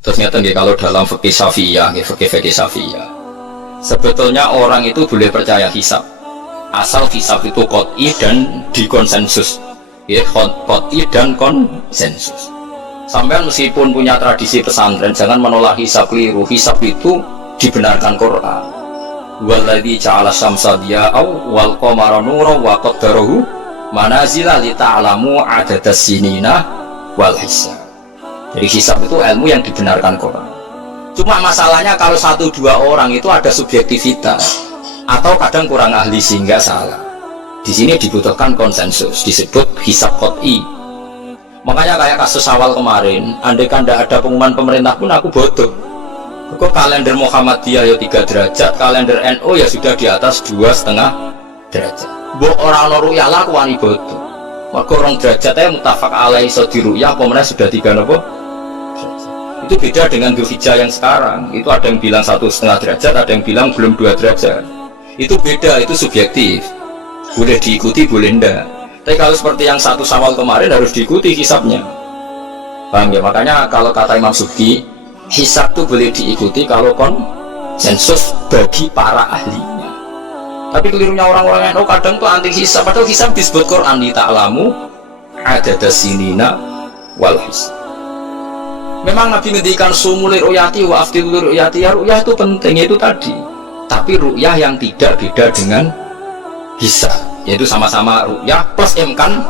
Terus ngeten nggih, kalau dalam fikih Syafi'iyah, fikih Syafi'iyah, sebetulnya orang itu boleh percaya hisab asal hisab itu qot'i dan dikonsensus. Ya, qot'i dan konsensus. Sampai meskipun punya tradisi pesantren, jangan menolak hisab keliru. Hisab itu dibenarkan Quran. Walladzi ja'ala syamsa diya'aw wal qamara nuran wa qaddarahu manazila li ta'lamu 'adadas sinina wal hisab. Jadi hisab itu ilmu yang dibenarkan Quran. Cuma masalahnya kalau 1-2 orang itu ada subjektivitas atau kadang kurang ahli sehingga salah. Di sini dibutuhkan konsensus, disebut hisab qot'i. Makanya kayak kasus awal kemarin, andai kan tidak ada pengumuman pemerintah pun aku bodoh. Kok kalender Muhammadiyah ya 3 derajat, kalender NU ya sudah di atas 2,5 derajat. Mbok orang ru'yah lah aku wani bodoh. Maka orang derajat ya mutafak alaih so di ru'yah, pemerintah sudah 3 derajat. Itu beda dengan Dzulhijjah yang sekarang. Itu ada yang bilang 1,5 derajat, ada yang bilang belum 2 derajat. Itu beda, itu subjektif. Boleh diikuti, boleh enggak. Tapi kalau seperti yang 1 Syawal kemarin harus diikuti hisabnya. Paham ya? Makanya kalau kata Imam Subki, hisab itu boleh diikuti kalau konsensus bagi para ahlinya. Tapi kelirunya orang-orang yang kadang tuh anti hisab, padahal hisab disebut Quran di ta'lamu adadas sinina wal hisab. Memang Nabi ngendikan sumuli ru'yati wa aftilu ru'yati, ya ru'yah itu penting, itu tadi. Tapi ru'yah yang tidak beda dengan hisab, yaitu sama-sama ru'yah plus imkan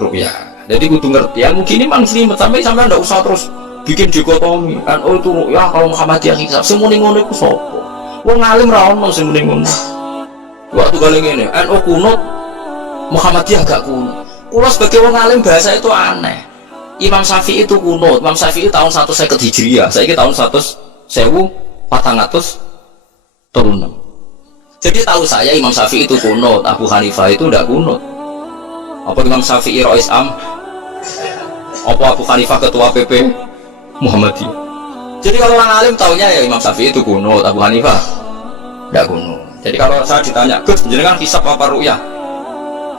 ru'yah. Jadi kudu ngerti ya, mungkin ini memang selimet sampai tidak usah terus bikin dikotomi kan, oh itu ru'yah kalau Muhammadiyah hisab semua ngono iku sapa wong alim ra ono sing muni ngono. Waktu kali ngene NU kunut Muhammadiyah gak kunut. Kula sebagai wong alim bahasa itu aneh. Imam Syafi'i itu kunut, Imam Syafi'i tahun 150 Hijriah, saiki tahun 1436. Jadi tahu saya Imam Syafi'i itu kunut, Abu Hanifah itu tidak kunut. Apa Imam Syafi'i Rais Am? Apa Abu Hanifah ketua PP Muhammadiyah? Jadi kalau orang alim taunya ya Imam Syafi'i itu kunut, Abu Hanifah tidak kunut. Jadi kalau saya ditanya, Gus, jenengan hisab apa ru'yah?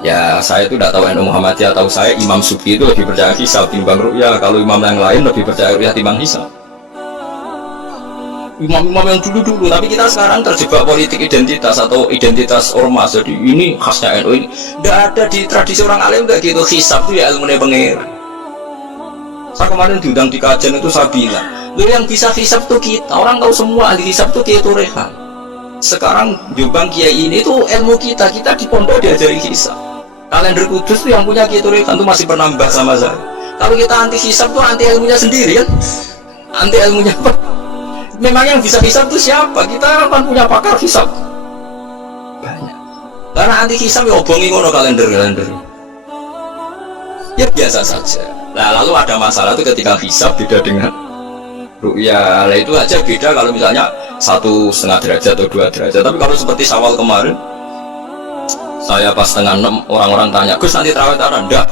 Ya saya itu tidak tahu NU Muhammadiyah, tahu saya Imam Subki itu lebih percaya hisab timbang ru'yah. Kalau imam yang lain lebih percaya ru'yah timbang hisab. Imam-imam yang dulu-dulu, tapi kita sekarang terjebak politik identitas atau identitas ormas. Jadi ini khasnya NU ini. Tidak ada di tradisi orang alim kayak gitu. Hisab itu ya ilmunya pengir. Saya kemarin diundang di kajian itu saya bilang, lu yang bisa hisab tuh kita. Orang tahu semua ahli hisab tuh Kiai Turehan. Sekarang Jombang Kiai ini tuh ilmu kita. Kita di pondok diajari hisab. Kalender Kudus tuh yang punya Kiai Turehan tuh masih pernah bahas sama saya. Kalau kita anti hisab tuh anti ilmunya sendiri kan? Anti ilmunya apa? Memang yang bisa hisab itu siapa? Kita kan punya pakar hisab banyak. Karena anti hisab ya obongi ngono kalender. Ya biasa saja. Nah lalu ada masalah itu ketika hisab beda dengan ru'yah. Nah itu aja beda kalau misalnya 1,5 derajat atau 2 derajat. Tapi kalau seperti Syawal kemarin, saya pas setengah 6 orang-orang tanya, Gus nanti terawih tak ada?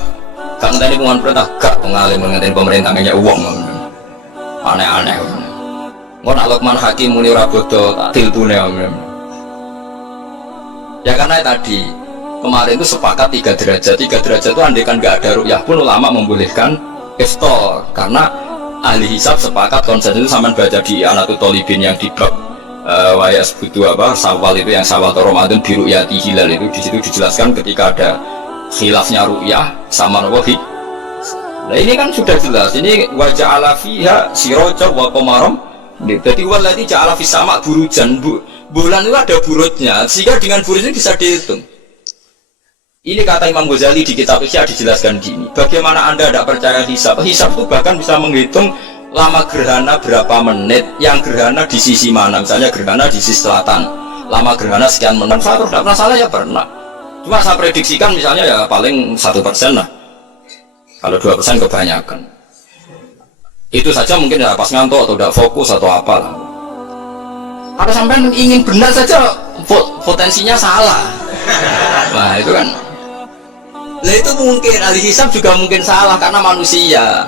Gak ngenteni pengumuman perintah, gak pengalim ngenteni pemerintah ngenya uang. Aneh-aneh. Nggak nak Luqman Hakim muni ora bodoh tak tilpune. Ya karena tadi kemarin itu sepakat 3 derajat. 3 derajat itu andai kan nggak ada ru'yah pun ulama membolehkan iftar, karena ahli hisab sepakat konsensus. Sama baca di Anatul Tolibin yang di bab wayas butuh apa Syawal itu, yang Syawal atau Ramadan di ru'yati hilal itu, di situ dijelaskan ketika ada khilafnya ru'yah sama wahid. Nah ini kan sudah jelas, ini wajah ala fiha siroja wa komarom. Jadi waladzi ja'ala fis sama' burujan, bulan itu ada burutnya, sehingga dengan burut ini bisa dihitung. Ini kata Imam Ghazali di kitab Ihya dijelaskan gini, bagaimana Anda tidak percaya hisab? Hisab itu bahkan bisa menghitung lama gerhana berapa menit, yang gerhana di sisi mana, misalnya gerhana di sisi selatan, lama gerhana sekian menit. Saya tidak pernah salah ya pernah. Cuma saya prediksikan misalnya ya paling 1% lah. Kalau 2% kebanyakan. Itu saja mungkin ya pas ngantuk atau tidak fokus atau apalah. Ada sampai ingin benar saja potensinya salah. Nah itu kan. Nah itu mungkin ahli hisab juga mungkin salah karena manusia.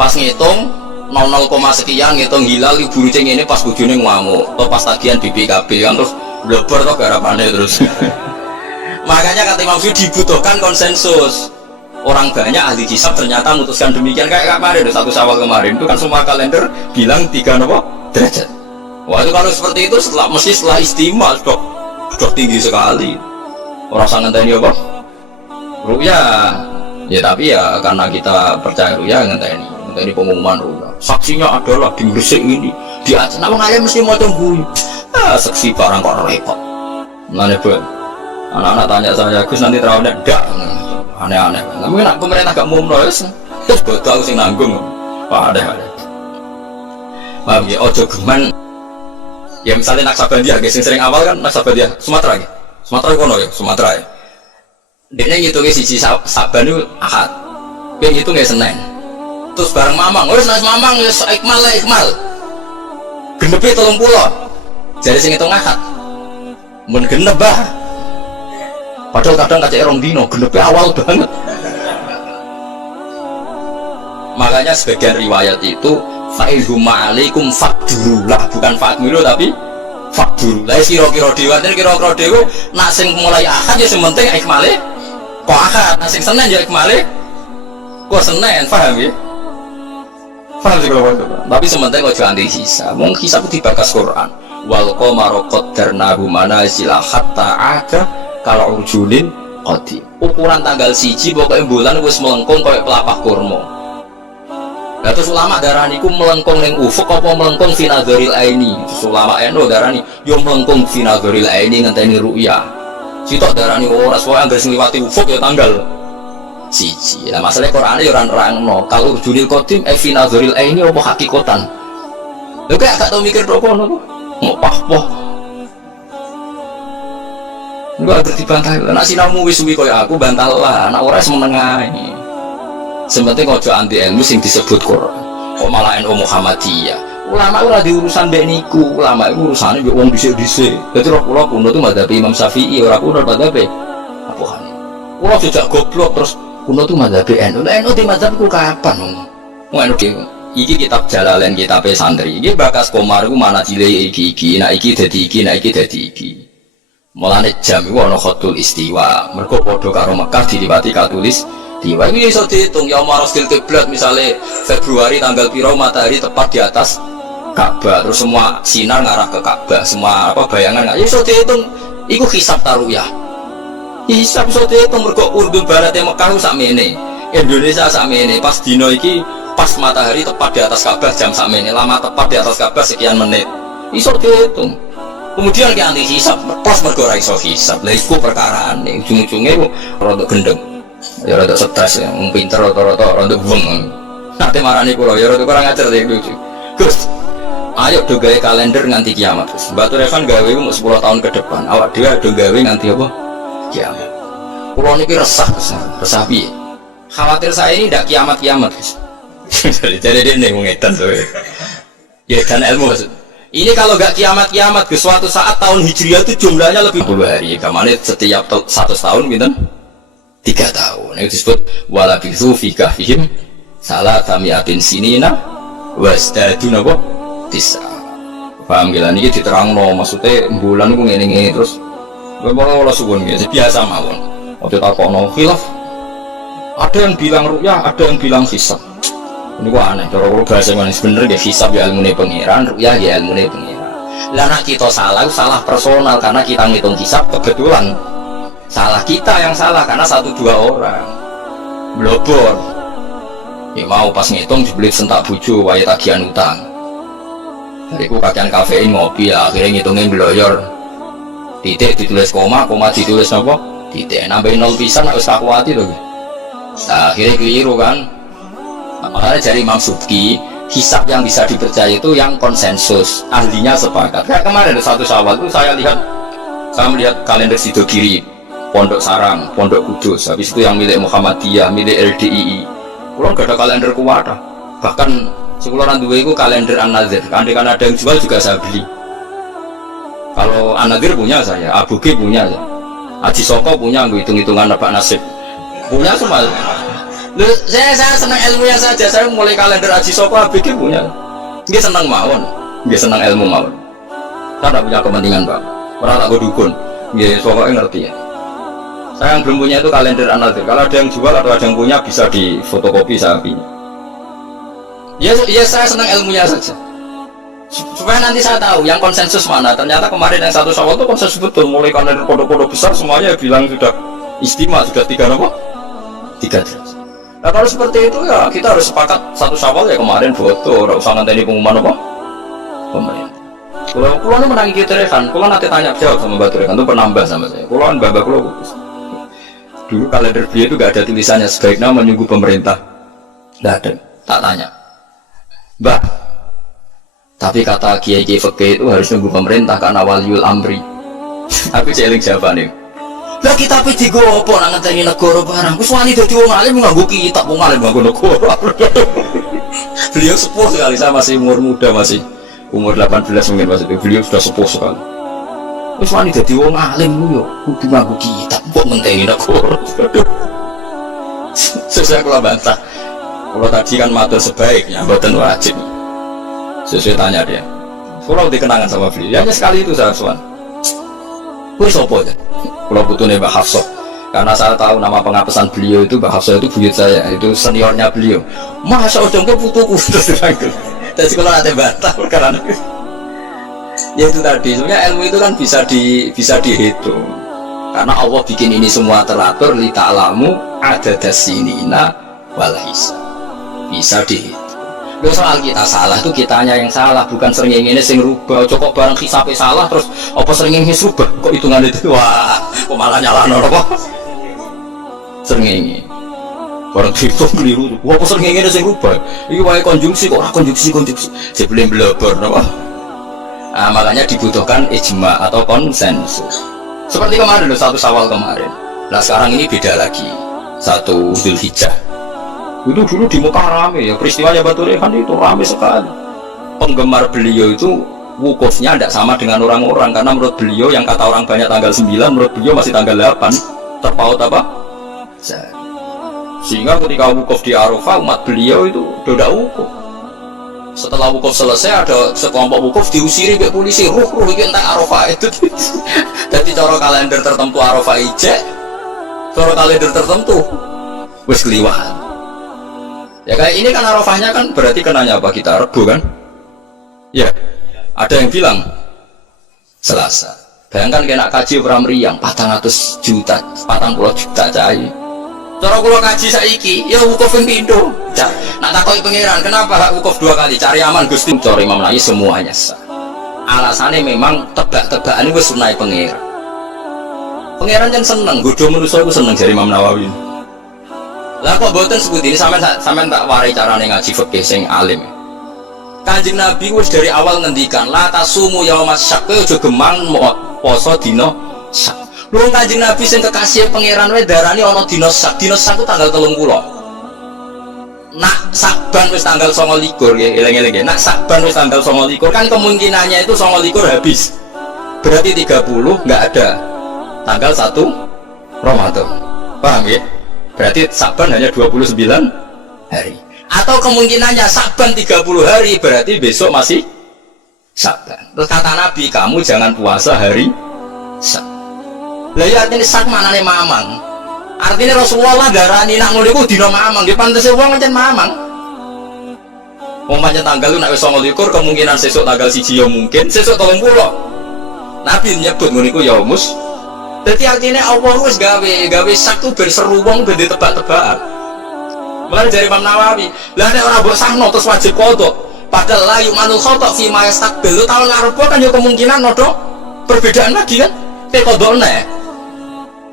Pas ngitung 0, sekian ngitung hilal ibu rucing ini pas bujune ngamuk atau pas tagihan BPKB kan terus bleber atau garapannya terus. Makanya kata Imam Syuuti dibutuhkan konsensus. orang banyak ahli hisab ternyata memutuskan demikian. Kayak kemarin satu Syawal kemarin itu kan semua kalender bilang 3 derajat. Wah itu kalau seperti itu setelah istimewa sudah tinggi sekali. Orang sangat tadi apa? Ruya. Ya tapi ya karena kita percaya ruya ngenteni pengumuman ruya. Saksinya adalah di Gresik ini di atas. Nama kalian mesti mau tunggu. Saksi barang kok repot. Mana bu? Anak-anak tanya saya, Gus nanti terawih enggak? Aneh-aneh. Tapi nak pemerintah gak mau menulis, terus bodoh aku sing nanggung. Wah ada. Paham ya? Ojo geman. Ya misalnya Naksabandia, guys yang sering awal kan Naksabandia, Sumatera ya. Sumatera kono ya, Sumatera ya. Dia ngitungnya siji Saban itu Ahad, dia ngitungnya Senin. Terus bareng Mamang, wes nas Mamang ya Ikmal. Genepi 30. Jadi sing ngitung Ahad. Mun genep bah. Padahal kadang kacau orang dino, genepnya awal banget. Makanya sebagian riwayat itu fa'ilhum ma'alaikum fakdurulah, bukan fakmilu tapi fakdurulah. Kira-kira dewa, kira-kira dewa nak sing mulai Ahad ya sementing ikmale kok Ahad, nak sing Senin ya ikmale kok Senin, paham ya? Paham sih kalau itu. Tapi sementing kok jangan dihisab, mungkin hisab dibakas Quran wal qamara qaddarnahu manazila hatta ada kalau urjulin qadim. Ukuran tanggal 1 pokoknya bulan wis melengkung kayak pelapah kurma. Lah terus ulama darani ku melengkung ning ufuk apa melengkung fi nadharil aini. Terus ulama eno darani yo melengkung fi nadharil aini ngenteni ru'ya. Sitok darani ora soal anggere sing liwati ufuk ya tanggal 1. Lah masalah Quran yo ora nerangno kalau urjulil qadim fi nadharil aini apa hakikatan. Lho kayak gak tau mikir tok kono to. Ngopah-pah. Enggak ada dibantah. Nak sinamu wis suwi kaya aku bantal lah. Anak ora semenengah ini. Sementing ojo anti ilmu sing disebut Quran. Kok malah NU Muhammadiyah. Ulama ora diurusan mbek niku. Ulama iku urusane mbek wong dhisik-dhisik. Dadi roh kula kuno tuh madzhab Imam Syafi'i ora kuno madzhab Abu Hanifah. Kula jejak goblok terus kuno tuh madzhab NU. Lah NU di madzhabku kapan wong? Wong NU iki kitab Jalalain kitab santri. Iki bakas Komar iku mana cile iki. Nak iki dadi iki, nak iki dadi iki. Mulane jam iku ana khatul istiwa. Mergo padha karo Mekah diliwati katulis istiwa. Iki iso diitung ya marastil kiblat misale Februari tanggal piro matahari tepat di atas Ka'bah terus semua sinar ngarah ke Ka'bah, semua apa bayangan enggak iso diitung. Iku hisab taruyah. Hisab iso diitung mergo urdun barat Mekah sakmene. Indonesia sakmene pas dino iki pas matahari tepat di atas Ka'bah jam sakmene, lama tepat di atas Ka'bah sekian menit. Iso diitung. Kemudian dia anti hisab, pas mergo ora iso hisab. Lah iku perkarane ujung-ujunge ku rada gendeng. Ya rada stres ya, pinter rada weng. Nate marani kula ya rada kurang ajar ya lucu. Gus, ayo do gawe kalender nganti kiamat. Gus, Batu Revan gawe mu 10 tahun ke depan. Awak dhewe do gawe nganti apa? Kiamat. Kula niki resah piye? Khawatir saya ini ndak kiamat-kiamat, Gus. Jadi dia nih mengetan tuh. Ya dan ilmu maksud. Ini kalau gak kiamat-kiamat ke suatu saat tahun Hijriah itu jumlahnya lebih 10 hari. Kemarin setiap 100 tahun gitu 3 tahun. Itu disebut walabithu fi kahfihim salatami'atin sinina wasdadu napa bisa. Paham gila niki diterangno maksudnya bulan ku ngene-ngene terus ora suwun biasa mawon. Waktu takokno khilaf ada yang bilang ru'yah, ada yang bilang hisab. Ini gua aneh, cara kalau bahasa manis bener ya hisab ya ilmu pengiran, ru'yah ya ilmu pengiran. Lah nak kita salah personal karena kita ngitung hisab kebetulan. Salah kita yang salah karena 1-2 orang blobor. Ya mau pas ngitung dibelit sentak buju waya tagihan utang. Dariku kakean kafein ngopi ya akhirnya ngitungin bloyor. Titik ditulis koma ditulis apa? Titik nambahin 0 pisan harus kakuati loh. Nah, akhirnya keliru kan. Makanya dari Imam Subki hisab yang bisa dipercaya itu yang konsensus ahlinya sepakat. Kayak kemarin ada 1 Syawal itu saya melihat kalender Sidogiri, Pondok Sarang, Pondok Kudus, habis itu yang milik Muhammadiyah, milik LDII. Kalau gak ada kalender kuat, bahkan sekularan dua itu kalender An-Nadir. Kan ada yang jual juga saya beli. Kalau An-Nadir punya saya, Abu G punya saya, Haji Soko punya, hitung-hitungan Pak Nasib punya semua. Loh, saya senang ilmunya saja. Saya mulai kalender Haji Soko ABG punya. Dia senang mawon, dia senang ilmu mawon. Saya tidak punya kepentingan Pak. Orang tak dukun. Dia Soko ngerti ya. Saya yang belum punya itu kalender An-Nadir. Kalau ada yang jual atau ada yang punya bisa di fotokopi saya punya. Ya saya senang ilmunya saja. Supaya nanti saya tahu yang konsensus mana. Ternyata kemarin yang 1 Syawal itu konsensus betul. Mulai kalender pondok-pondok besar semuanya bilang sudah istimewa, sudah 3 apa? 3 derajat. Nah kalau seperti itu ya kita harus sepakat 1 Syawal ya kemarin foto. Tidak usah nganteni pengumuman apa? Pemerintah. Kalau ini menangi kita kan, kalau nanti tanya jawab sama Mbak Turekan itu penambah sama saya. Kalau kan Mbak kalau dulu kalender beliau itu gak ada tulisannya sebaiknya menunggu pemerintah. Tidak ada. Tak tanya, Mbak. Tapi kata Kiai Fakih itu harus nunggu pemerintah karena waliul amri. Tapi celing jawabannya. Lah kita pergi gopo nak ngenteni negara barang. Wis wani dadi wong alim nganggo kitab wong alim nganggo negara. Beliau sepuh sekali, saya masih umur muda, masih umur 18 mungkin pas itu. Beliau sudah sepuh sekali. Wis wani dadi wong alim yo kudu nganggo kitab kok ngenteni negara. Sesuai kula bantah. Kalau tadi kan matur sebaiknya mboten wajib. Sesuai tanya dia. Kalau dikenangan sama beliau, hanya sekali itu saya sowan. Kuwi sapa ya? Kalau putune Mbak Hafsah, karena saya tahu nama pengapesan beliau itu Mbak Hafsah itu buyut saya, itu seniornya beliau. Masa ujungnya putuku terus dipanggil. Jadi kalau ada bantah karena ya itu tadi, sebenarnya ilmu itu kan bisa dihitung. Karena Allah bikin ini semua teratur li ta'lamu adadasinina wal hisab. Bisa dihitung. Loh soal kita salah itu kitanya yang salah, bukan sering ini sing rubah. Cokok barang hisapnya salah terus apa sering ini rubah? Kok hitungan itu wah, kok malah nyalahno apa? Sering ini. Barang itu keliru. Wah, apa sering ini sing rubah? Iki wae konjungsi kok ora konjungsi. Sebelum belabar napa? Ah, makanya dibutuhkan ijma atau konsensus. Seperti kemarin loh 1 Syawal kemarin. Nah, sekarang ini beda lagi. 1 Dzulhijjah. Itu dulu di Mekah rame ya, peristiwanya Batu Rehan itu rame sekali. Penggemar beliau itu wukufnya tidak sama dengan orang-orang, karena menurut beliau yang kata orang banyak tanggal 9, menurut beliau masih tanggal 8 terpaut apa? Sehingga ketika wukuf di Arafah umat beliau itu tidak wukuf. Setelah wukuf selesai ada sekelompok wukuf diusiri oleh polisi, ruh iki entek Arafah itu. Jadi cara kalender tertentu Arafah ijek, cara kalender tertentu wis keliwaan. Ya kayak ini kan Arafahnya kan berarti kenanya apa kita Rebo kan? Ya, ada yang bilang Selasa. Bayangkan kena kaji pramriyang 400 juta, 40 juta cahaya. Cara kula kaji saiki, ya wukuf ping pindho. Nak takoki pangeran, kenapa hak wukuf 2 kali? Cari aman Gusti. Cara Imam Nawawi semuanya sah. Alasannya memang tebak-tebakan itu sunai pangeran. Pangeran yang seneng, godho manusa iku seneng jare Imam Nawawi. Lah kok boten sebut ini sampean tak warai carane ngaji fikih sing alim. Kanjeng Nabi wis dari awal ngendikan la tasumu yaumas syak, aja gemang poso dina syak. Lho Kanjeng Nabi sing kekasih pangeran wae darani ana dina syak. Dina syak ku tanggal 30. Nak Saban wis tanggal 29 ya, eling-eling ya. Nak Saban wis tanggal 29 kan kemungkinannya itu 29 habis. Berarti 30 enggak ada. Tanggal 1 Ramadan. Paham ya? Berarti Saban hanya 29 hari. Atau kemungkinannya Saban 30 hari, berarti besok masih Saban. Terus kata Nabi, kamu jangan puasa hari Saban. Lah ya artinya sak manane mamang. Artinya Rasulullah darani nak ngono iku dina mamang, nggih pantese wong pancen mamang. Wong pancen tanggal lu nek wis 29 kemungkinan sesuk tanggal 1 ya mungkin, sesuk 30. Nabi nyebut ngono iku yaumus. Jadi artinya Allah wis gawe satu berseru wong ben ditebak-tebakan. Mulai dari Imam Nawawi, lah nek ora mbok sahno terus wajib qadha. Padahal la yu'manul khata fi ma yastaqbil. Lu tahun ngarep kan ya kemungkinan nodo perbedaan lagi kan? Te qadhane.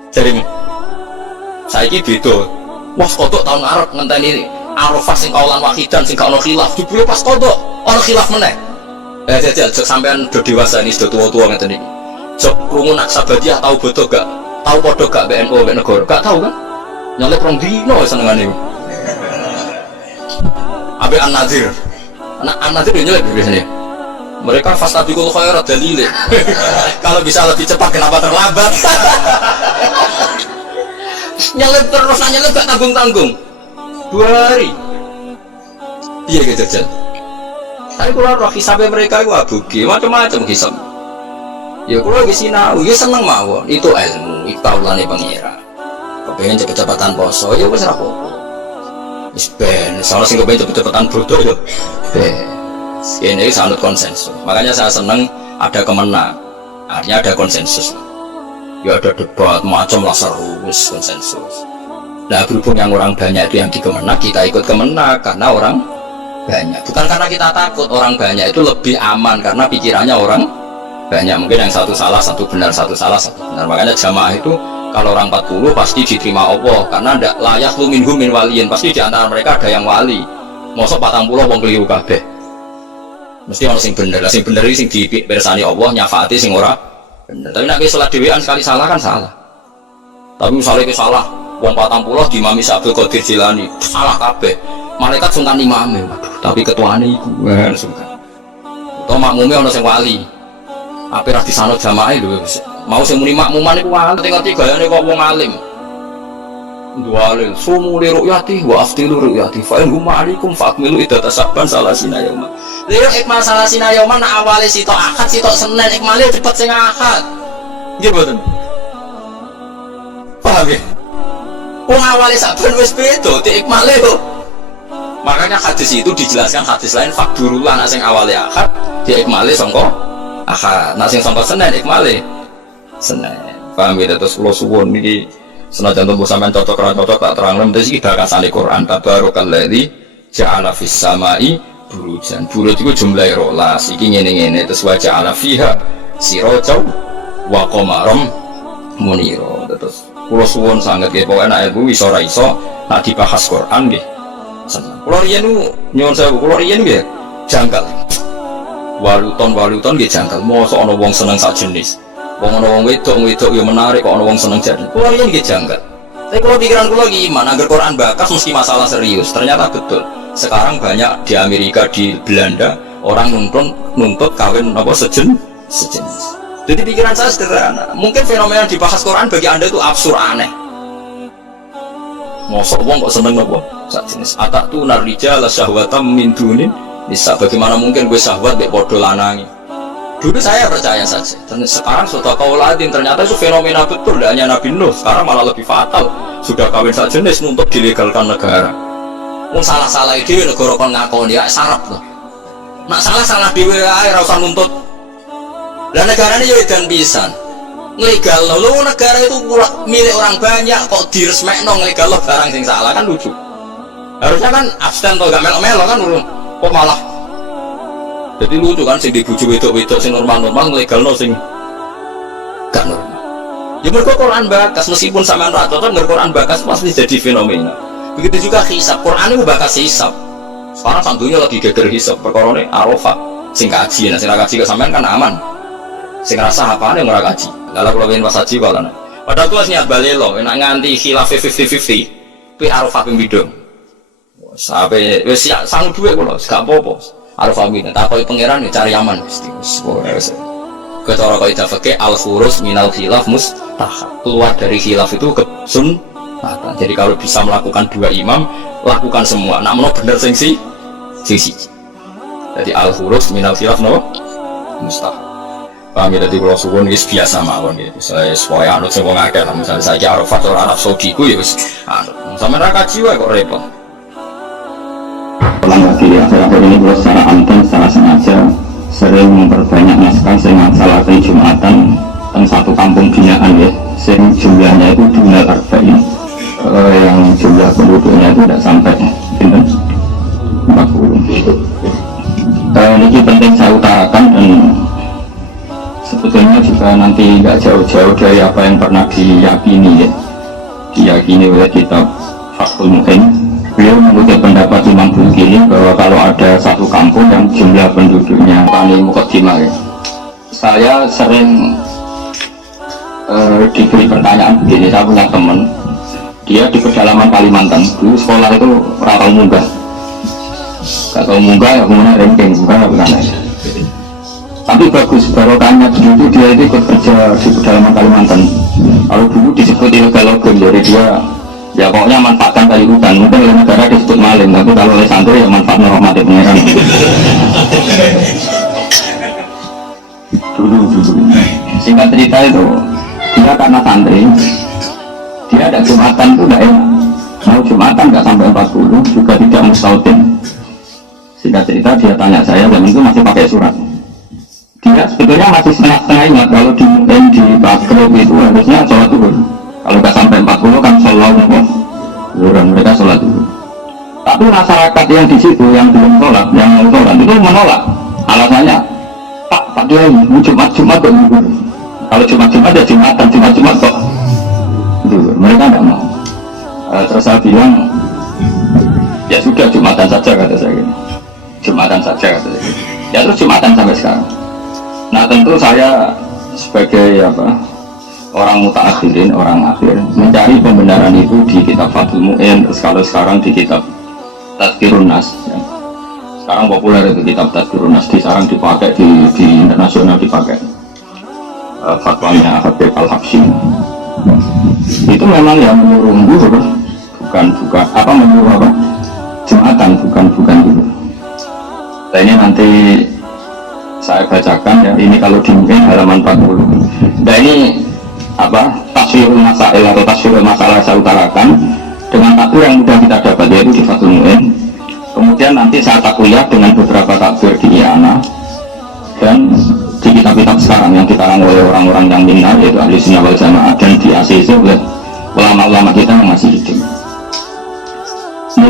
Jarimu. Saiki beda. Wah qadha tahun ngarep ngenteni Arafah sing kaulan wahidan sing gak ono khilaf. Dibule pas qadha ono khilaf meneh. Jajal sampean do dewasa ini sudah tua-tua ngeten iki. Jok krungu nak Sabadiah tahu betul gak? Tahu podo gak BNU BN negara? Gak tahu kan? Nyalek rong dino senengane. Abe An-Nadir. Anak An-Nadir nyalek biasanya. Mereka fastabiqul khairat dalile. Kalau bisa lebih cepat kenapa terlambat? Nyalek terus nyalek gak tanggung-tanggung. 2 hari. Iya gitu Jal. Tapi kalau roh hisabnya mereka itu abugi, macam-macam hisab. Ya kalau di sinau, ya seneng mawon. Itu ilmu, itu taulane pangeran. kepengen cepet-cepetan poso, ya wis ora apa-apa. Wis ben, soalnya sing kepengen cepet-cepetan brodo ya. Ben. Ini sangat konsensus. Makanya saya senang ada kemenang. Artinya ada konsensus. Ya ada debat macam lah seru, konsensus. Nah berhubung yang orang banyak itu yang dikemenak, kita ikut kemenak karena orang banyak. Bukan karena kita takut, orang banyak itu lebih aman karena pikirannya orang banyak. Mungkin yang satu salah, satu benar, satu salah, satu benar. Makanya jamaah itu kalau orang 40 pasti diterima Allah karena tidak layak lu minhum min waliyin. Pasti di antara mereka ada yang wali. Mosok 40 wong keliru kabeh. Mesti orang sing bener, sing bener ini sing dipersani Allah nyafaati sing ora bener. Tapi nek salat dhewean sekali salah kan salah. Tapi misalnya ke salah, wong 40 diimami Abdul Qadir Jilani salah kabeh. Malaikat sungkan imame, waduh, tapi ketuane iku kan sungkan. Utawa makmume ana sing wali. Ape ra disanut jamaah lho. Mau sing muni makmuman iku wali, ngerti gayane kok wong alim. Dualil sumu li ru'yati wa aftilu ru'yati fa in hum alaikum fa'akmilu iddatasabban salasina yauma. Lha ikmal salasina yauma nak awale sitok Ahad sitok Senin ikmale cepet sing Ahad. Nggih mboten. Paham ya? Wong awale saben wis beda di ikmale kok. Makanya hadis itu dijelaskan hadis lain fakdurullah nak sing awale Ahad di ikmale sangka Ahad. Nak sing sangka Senin ikmale Senin. Paham ya? Terus kula suwun niki senajan tempo sampean cocok ra cocok tak terang terus iki bakasane Quran tabarakalladzi ja'ala fis samai burujan. Buruj iku jumlahe 12. Iki ngene-ngene terus wa ja'ala fiha sirajan wa qamaram munira. Terus kula suwun sanget nggih pokoke nek ilmu iso ra iso nek dibahas Quran nggih. Seneng. Kula riyen nyuwun sewu kula riyen nggih janggal. Waluton nggih janggal. Mosok ana wong seneng sak jenis. Wong ana wong wedok yo menarik kok ana wong seneng jadi. Kulo yen nggih janggal. Tapi kalau pikiran kulo gimana agar Quran bakas mesti masalah serius. Ternyata betul. Sekarang banyak di Amerika, di Belanda orang nuntut kawin apa sejenis. Jadi pikiran saya sederhana. Mungkin fenomena yang dibahas Quran bagi Anda itu absurd aneh. Mosok wong kok seneng apa sejenis. Atatu narrijal syahwatam min dunin. Bisa bagaimana mungkin gue syahwat mbek padha lanangi. Dulu saya percaya saja, sekarang sudah kauladin ternyata itu fenomena betul, tidak hanya Nabi Nuh, sekarang malah lebih fatal. Sudah kawin sejenis nuntut dilegalkan negara. Salah-salah ide negara kon ngakoni ya sarap loh. Nak salah dhewe ae ora usah nuntut. Lah negarane yo edan pisan. Nglegal lho negara itu milik orang banyak kok diresmekno nglegal barang sing salah kan lucu. Harusnya kan abstain to gak melok-melok kan kok malah. Jadi lucu kan sing dibujuk wedok-wedok sing normal-normal nglegalno sing gak normal. Ya mergo Quran bakas meskipun sampean ra cocok ngger Quran bakas pasti jadi fenomena. Begitu juga hisab, Quran itu bakas hisab. Sekarang santunya lagi geger hisab perkorone Arafah sing kaji, nah sing kaji ke sampean kan aman. Sing rasa apane ora kaji. Lah kula pengen pas haji kok ana. Padahal kuwi niat balelo, enak nganti khilaf 50-50. Kuwi Arafah ping pindho. Sampai wis sangu dhuwit kula, gak apa-apa. Arafah min, tak koi pangeran cari aman mesti. Ketora koi dafake al-khurus minal khilaf mustahab. Keluar dari khilaf itu ke sunnah. Jadi kalau bisa melakukan dua imam, lakukan semua. Nak menurut bener sing si. Jadi al-khurus minal khilaf no mustahab. Kami tadi kalau suwun wis biasa mawon gitu. Saya supaya anut sing wong akeh lah. Misalnya saya Arafah atau Arab Saudi ku ya wis anut. Sampe ra kaji wae kok repot. Lagi akhir-akhir ini beliau secara amdan, secara sengaja sering memperbanyak naskah sehingga salat Jumatan dan satu kampung binaan ya, sehingga jumlahnya itu jumlah arba'in, yang jumlah penduduknya itu tidak sampai 40. Ini penting saya utarakan dan sebetulnya juga nanti nggak jauh-jauh dari apa yang pernah diyakini oleh kitab Fathul Mu'in. Beliau mengutip pendapat Imam Bulkini bahwa kalau ada satu kampung yang jumlah penduduknya Pani Mukaddimah ya. Saya sering diberi pertanyaan begini, saya punya teman dia di pedalaman Kalimantan, dulu sekolah itu ratau munggah gak tau munggah ya kemudian ranking munggah bukan aja. Tapi bagus barokahnya dulu dia itu ikut kerja di pedalaman Kalimantan. Kalau dulu disebut illegal logging, jadi dia ya pokoknya manfaatkan kali hutan. Mungkin oleh negara disebut maling, tapi kalau oleh santri ya manfaat rahmati pengeran. Dulu singkat cerita itu dia karena santri Dia ada Jumatan itu tidak enak. Mau Jumatan nggak sampai 40 juga tidak mustautin. Singkat cerita dia tanya saya, zaman itu masih pakai surat. Dia sebetulnya masih setengah-setengah ingat kalau di Maghrib itu harusnya sholat duhur. Kalau nggak sampai 40 kan sholat duhur, mereka sholat duhur. Tapi masyarakat yang di situ yang belum sholat, yang mau sholat itu menolak. Alasannya, Pak dia Jumat kok duhur. Kalau Jumat ya Jumatan, Jumat kok duhur. Mereka nggak mau. Terus saya bilang, ya sudah Jumatan saja kata saya gini. Jumatan saja kata saya gini. Ya terus Jumatan sampai sekarang. Nah tentu saya sebagai orang mutaakhirin, orang akhir mencari pembenaran itu di kitab Fathul Mu'in. Terus kalau sekarang di kitab Tadhkirun Nas ya. Sekarang populer itu kitab Tadhkirun Nas, sekarang dipakai di internasional dipakai fatwanya Habib Al-Habsyi. Itu memang yang menyuruh duhur, bukan menyuruh Jumatan, bukan duhur. Nah ini nanti saya bacakan ya, ini kalau di Mu'in halaman 40. Nah ini taswirul masail atau taswirul masalah saya utarakan dengan takbir yang mudah kita dapat, yaitu di Fathul Mu'in. Kemudian nanti saya takwiyah dengan beberapa takbir di I'anah dan di kitab-kitab sekarang yang dikarang oleh orang-orang yang minna, yaitu ahli sunnah wal jamaah, dan di ACC oleh ulama-ulama kita yang masih hidup. Ini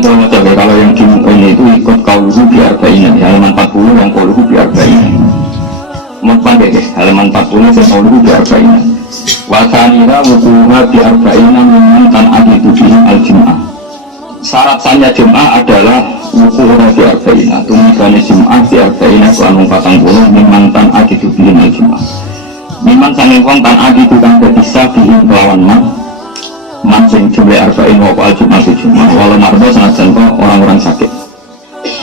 kalau yang di Mu'in itu ikut qauluhu bi arba'in, halaman 40 yang qauluhu bi arba'in. Halaman 40 yang qauluhu bi arba'in. Wa tsanira wuquha bi arba'in mimman tan'aqidu bihi al-jum'ah. Syarat sahnya Jum'ah adalah wuquha bi arba'in, tumibane Jum'ah bi arba'in lan 40 mimman tan'aqidu bihi al-jum'ah. Mimman sanging wong tan'aqidu kang dadi sabihin kelawan mancing jumlah arba'in wa al-jum'ah Jum'ah walau mardo senajan orang-orang sakit.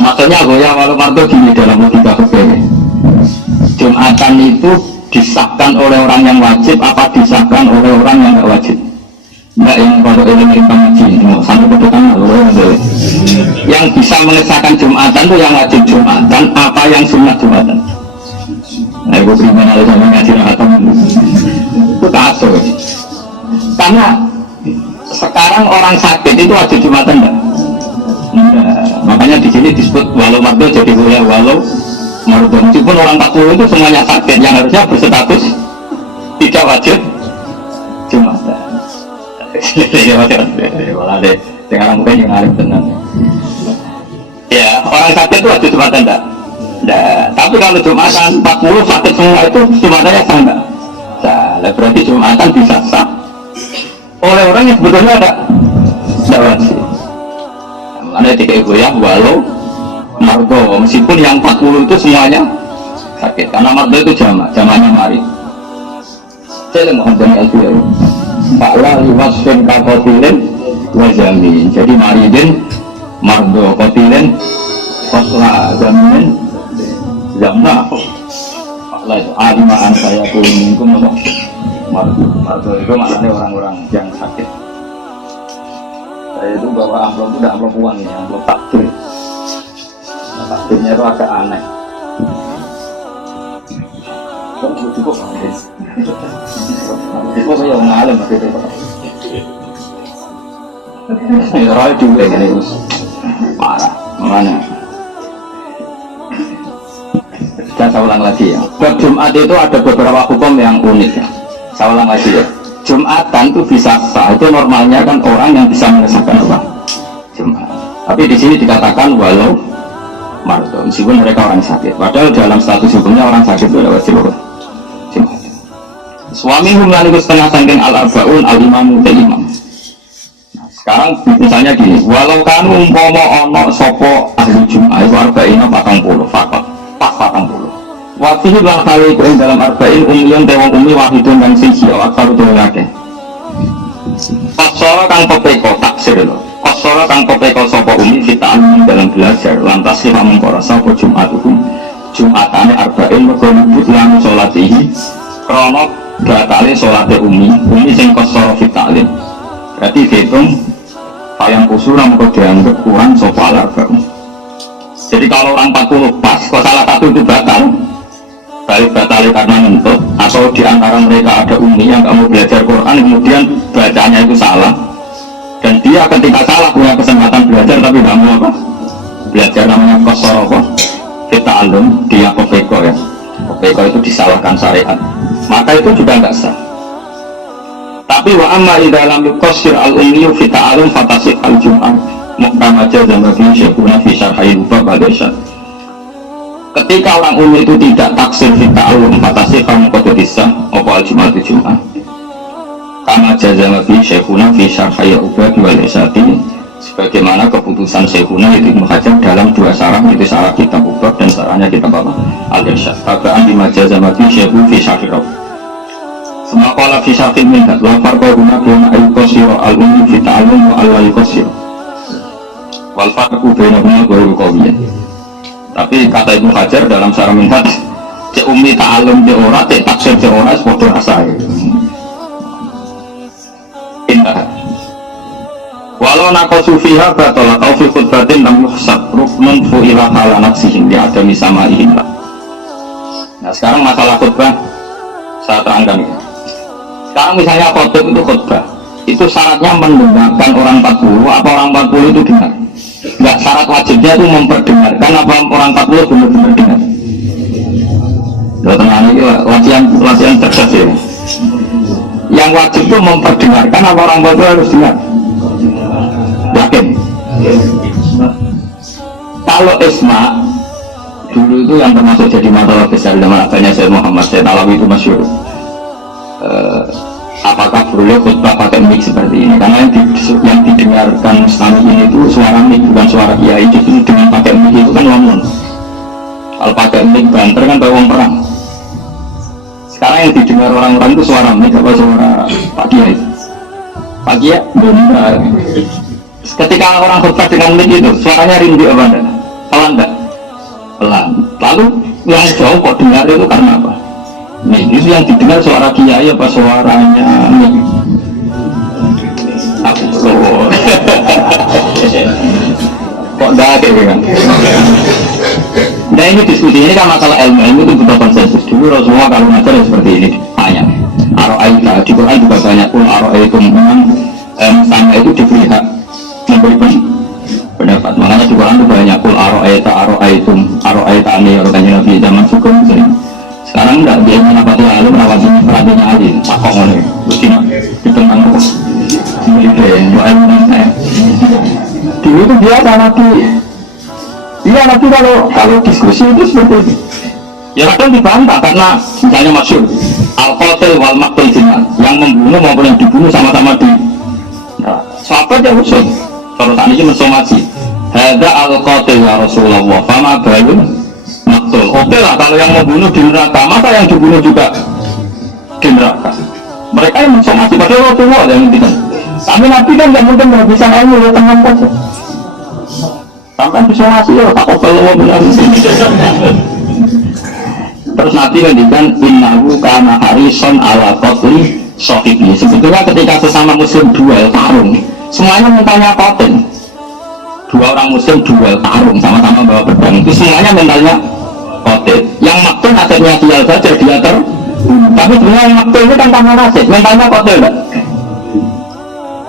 Maksudnya goya walau mardo gini dalam logika fikih. Jumatan itu disahkan oleh orang yang wajib apa disahkan oleh orang yang tidak wajib? Enggak, yang pada ilmu pengaji sampai kebetulan yang bisa mengesahkan Jumatan itu yang wajib Jumatan apa yang sunnah Jumatan. Nah ibu kriminal sama ngaji rahatam itu kacau karena sekarang orang sakit itu wajib Jumatan enggak? Makanya di sini disebut walau mardo jadi boleh walau mardo. Meskipun orang 40 itu semuanya sakit yang harusnya berstatus tidak wajib Jumatan. Walau deh sekarang mungkin yang alim tenang. Ya orang sakit itu wajib Jumatan enggak? Enggak. Tapi kalau Jumatan 40 sakit semua itu Jumatannya sah enggak? Nah, berarti Jumatan bisa sah oleh orang yang sebetulnya tidak wajib. Ada tiga ibu ya walau margo, meskipun yang 40 itu semuanya sakit karena margo itu jamaknya mari. Saya mohon dari Al-Qiyah Fa'la liwasfin kakotilin wajamin. Jadi maridin margo kotilin kotla jamin jamna. Fa'la itu alimaan saya kumingkum margo itu maknanya orang-orang yang sakit. Saya itu bawa amplop itu tidak amplop uang ini, amplop takbir. Nah, takbirnya itu agak aneh. Kok cukup guys? Itu kayak ngalim gitu. Ya roy juga ini Gus. Parah, mana? Saya ulang lagi ya. Bab Jumat itu ada beberapa hukum yang unik ya. Saya ulang lagi ya. Jumatan itu bisa sah, itu normalnya kan orang yang bisa mengesahkan apa? Jumat. Tapi di sini dikatakan walau mardo, meskipun mereka orang sakit. Padahal dalam status hukumnya orang sakit itu ada wajib apa? Jumat. Suami humlaniku setengah sangking al-arbaun al-imamu imam. Nah, sekarang misalnya gini, walau kamu umpama ono sopo ahli Jum'ah itu arba'in 40 fakot, pas 40. Waktu itu lah kali itu dalam arba'in umiyun tewang umi wahidun dan sisi akar itu lagi. Kosoro kang pepeko taksir loh. Kosoro kang pepeko sopo umi fitaan dalam belajar lantas sih kamu korasa po Jum'atuhum Jum'atane arba'in mergolibut lang sholatihi krono batale sholatnya umi sing kosoro fitaan. Berarti dihitung yang kusura mau dianggap kurang sopo al-arba'un. Jadi kalau orang 40 pas, kalau salah satu itu batal baik batal karena ngentot, atau di antara mereka ada umi yang kamu belajar Quran kemudian bacanya itu salah, dan dia ketika salah punya kesempatan belajar tapi tidak mau apa belajar, namanya kosorokoh kita alum dia kofeko ya, kofeko itu disalahkan syariat, maka itu juga nggak sah. Tapi wa amma idza lam yuqassir al ummi fi ta'allum fatasih al jum'ah muqtamaja zambi syekuna fi syarhil babadasya. Ketika orang umum itu tidak taksir fi ta'allum fatasih kamu qadisa apa al jum'ah itu jum'ah kama jazama fi syekuna fi syarhil babadasya, sebagaimana keputusan Syekhuna itu Ibnu Hajar dalam dua syarah, itu syarah kitab Ubad dan syarahnya kitab apa? Al-Irsyad. Tabaan di majazah mati Syekhu fi syarhirah. Semakala fi syarhil minhat la farqa guna guna al-qasira al-ummi fi ta'allum wa al-qasira wal farqu bainahuma ghairu qawiyyin. Tapi kata Ibnu Hajar dalam syarah minhat, cek ummi ta'allum cek ora, cek taksir cek ora padha asae. Indah. Walau naqasu fiha batala atau fi khutbatin lam yuhsab ruknun fu'ila ala nafsihim di adami sama'ihim. Nah sekarang masalah khutbah saya terangkan ya. Sekarang misalnya khutbah itu khutbah, itu syaratnya mendengarkan orang 40 apa orang 40 itu dengar. Enggak, syarat wajibnya itu memperdengarkan apa orang 40 benar-benar dengar. Tenang ini latihan cerdas ya. Yang wajib itu memperdengarkan apa orang 40 harus dengar. Yakin? Kalau Isma dulu itu yang termasuk jadi masalah besar zaman adanya Syekh Muhammad Syekh Alawi itu masyhur. Apakah boleh khutbah pakai mic seperti ini? Karena yang didengarkan Islami ini itu suara mic, bukan suara kiai. Justru dengan pakai mic itu kan ngomong. Kalau pakai mic banter kan bawang perang. Sekarang yang didengar orang-orang itu suara mic apa suara Pak Kiai? Pak Kiai benar. Ketika orang khutbah dengan mic itu suaranya rindu apa enggak? Pelan enggak? Pelan. Lalu yang jauh kok dengar itu karena apa? Mic itu yang didengar suara kiai apa suaranya mic? Aku loh. Kok enggak kayak kan? Nah ini diskusi ini kan masalah ilmu itu butuh konsensus. Dulu Rasulullah kalau ngajar seperti ini tanya. Aro'aita di Quran juga banyak pun aro'aitum memang sama itu diberi hak memberi pendapat. Makanya di Quran itu banyak pun aro'aitum aro'aita ani orang Nabi zaman sukum. Sekarang enggak dia menapati lalu merawatinya perhatiannya Ali pakok oleh Rusina di tentang apa? Dulu itu biasa Nabi. Iya Nabi kalau diskusi itu seperti itu. Ya kadang dibantah karena misalnya masyhur al-qatil wal maqtul jinnah, yang membunuh maupun yang dibunuh sama-sama di sahabat ya usul. Kalau tadi mensomasi hadza al-qatil ya Rasulullah fama balun maqtul. Oke lah kalau yang membunuh di neraka, masa yang dibunuh juga di neraka. Mereka yang mensomasi padahal Rasulullah yang ngendikan. Tapi Nabi kan nggak mungkin menghabiskan ilmu ya teman saja. Sampai bisa ngasih ya tak obel benar. Terus Nabi ngendikan innahu kana harison ala qatli sahibi. Sebetulnya ketika sesama muslim duel tarung, semuanya mentalnya qatil. Dua orang muslim duel tarung sama-sama bawa pedang, itu semuanya mentalnya qatil. Yang maktun nasibnya sial saja dia tapi sebenarnya yang maktun itu kan tanpa nasib, mentalnya qatil enggak?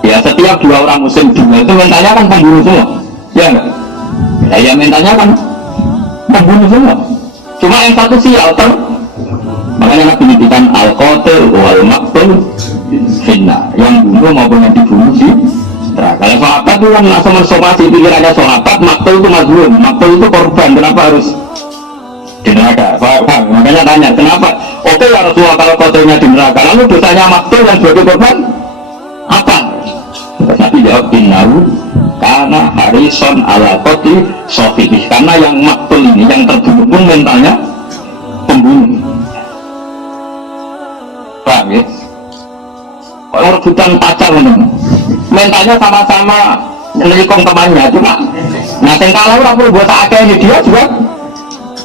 Ya setiap dua orang muslim duel itu mentalnya kan pembunuh semua. Ya enggak? Ya mentalnya kan membunuh semua. Cuma yang satu sial makanya Nabi ngendikan al-qatil wal maqtul finnar, yang bunuh maupun yang dibunuh di neraka. Kalau sahabat itu kan langsung mensomasi pikirannya sahabat, maqtul itu mazlum, maqtul itu korban, kenapa harus di neraka? Paham? Makanya tanya kenapa? Oke ya Rasulullah kalau qatilnya di neraka, lalu dosanya maqtul yang sebagai korban apa? Nabi jawab innahu karena harison ala qatli sahibi, karena yang maktul ini yang terbunuh pun mentalnya pembunuh. Paham ya? Kalau rebutan pacar mentalnya sama-sama menikung temannya, cuma nah yang kalah orang buat akeh ini dia juga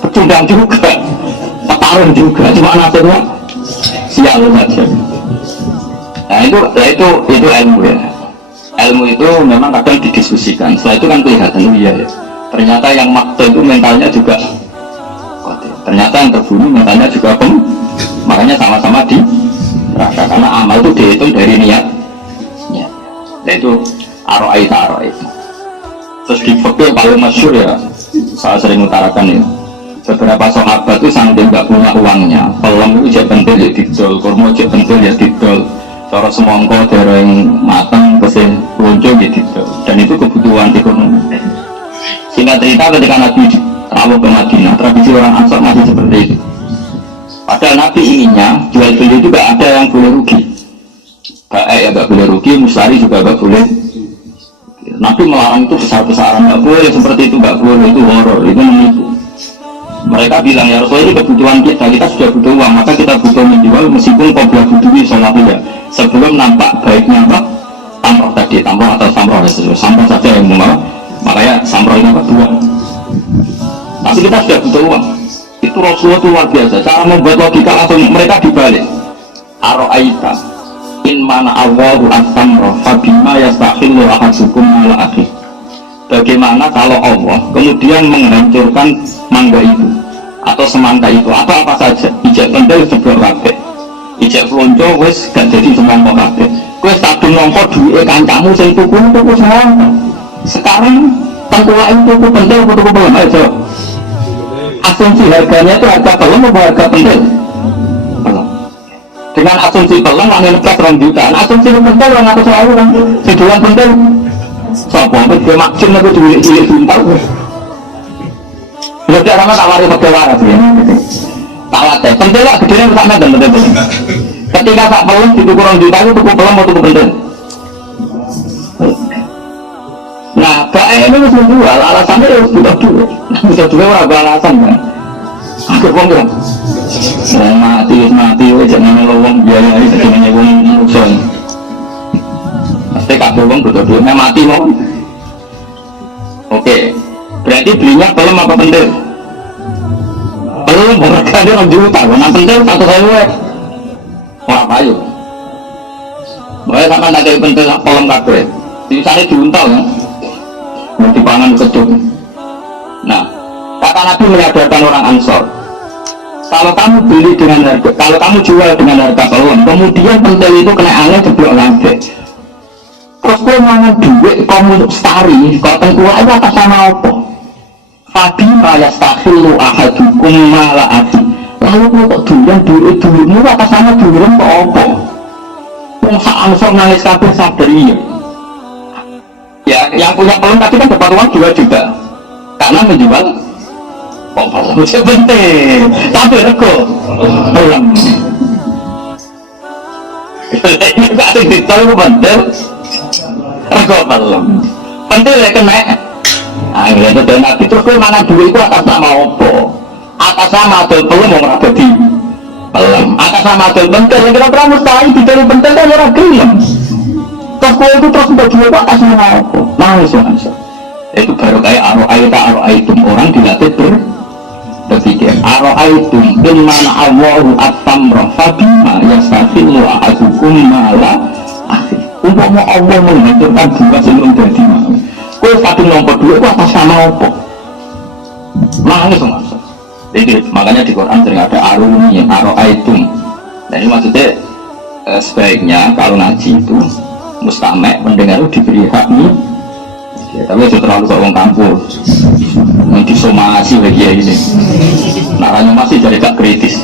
pecundang juga, petarung juga, cuma nasibnya sial saja. Nah itu ilmu ya. Ilmu itu memang kadang didiskusikan, setelah itu kan kelihatan iya ya, ternyata yang maktul itu mentalnya juga kotor. Ternyata yang terbunuh matanya juga makanya sama-sama di neraka karena amal itu dihitung dari niat. Ya. Dan itu aro'aita. Terus di fikih paling masyhur ya, saya sering utarakan ini. Beberapa sahabat itu sampai nggak punya uangnya, pelem itu jadi pentil ya didol, kurma jadi pentil ya didol, cara semongko daerah yang matang kesin lonco ya didol, dan itu kebutuhan ekonomi. Singkat cerita ketika Nabi rawuh ke Madinah, tradisi orang Ansor masih seperti itu. Padahal Nabi inginnya jual beli juga ada yang boleh rugi, ya nggak boleh rugi, mustari juga nggak boleh. Nabi melarang itu besar-besaran, nggak boleh seperti itu, nggak boleh, itu horor, itu menipu. Mereka bilang ya Rasulullah ini kebutuhan kita sudah butuh uang, maka kita butuh menjual meskipun kau buat butuh ya sebelum nampak baiknya apa tamroh tadi, tamroh atau samroh saja yang mau, makanya samroh ini apa dua. Tapi kita sudah butuh uang. Itu Rasulullah itu luar biasa, cara membuat logika langsung mereka dibalik. Aro'aita in mana Allahu as-samroh fabima yastahillu ahadukum ala akhir. Bagaimana kalau Allah kemudian menghancurkan mangga itu atau semangka itu atau apa saja, ijek pendel seblok kabeh, ijek flonco wis gak jadi semangka kabeh, wis kadung nampa duwe kancamu sing tuku semangka. Sekarang tengkulak itu tuku pendel tuku pelem aja. Asumsi harganya itu harga pelem atau harga pendel? Pelem. Dengan asumsi pelem wani lepas 2 juta, asumsi pendel 200.000 kan. Sejualan pendel sapa dia makcum aku cilik-cilik sumpah. Ya cara tak lari pakai waras ya. Tak latih. Pentil lah gedene sak meter betul. Ketika sak pelem itu kurang juta itu tuku pelem atau tuku pentil. Nah, bae ini wis menjual alasannya harus butuh duit. Butuh duit ora alasan kan. Aku wong bilang, mati wis jenenge wong biaya iki jenenge wong manusa. Pasti kabeh wong butuh duit mati mau. Oke. Berarti belinya pelem apa pentil? Pelem harganya 2 juta, nah pentil 100.000. Wah payu. Boleh sama tak kayak pentil pelem kabeh. Disane diuntal ya. Mau dipangan kecut. Nah, kata Nabi menyadarkan orang Ansor. Kalau kamu beli dengan harga, kalau kamu jual dengan harga pelem, kemudian pentil itu kena angin jeblok lagi. Terus kau mangan duit, kamu stari, kau tengkulak itu atas sama apa? Fabima yastakhillu ahadukum mala ati. Lalu kok duitmu atas sama duit kok apa? Wong sak Ansor nangis kabeh sadar iya. Ya, yang punya pelem tadi kan dapat uang 2 juta. Karena menjual kok pelem itu penting. Tapi rego pelem. Ini gak ada ditol penting. Rego pelem. Penting ya kena. Akhirnya itu dan Nabi terus gue mana duit itu atas nama opo, atas nama adol pelem mau ngerasa di pelem, atas nama adol pentil yang kira-kira mustahil dicari pentil kan orang gelem. Terus gue itu terus untuk jual atas nama opo, nangis ya nangis. Itu baru kayak aro'aitum orang dilatih berpikir aro'aitum in mana Allahu at-tamrah fabima yastakhillu ahadukum mala akhir. Umpama Allah menghancurkan buah sebelum jadi mau. Kau kadung nombor 2 itu atas nama apa? Nangis mas. Jadi makanya di Quran sering ada aruni, aro'aitum. Nah ini maksudnya sebaiknya kalau ngaji itu mustamek mendengar itu diberi hak nih. Ya, tapi itu terlalu orang kampus. Ini disomasi lagi ya ini. Naranya masih jadi gak kritis.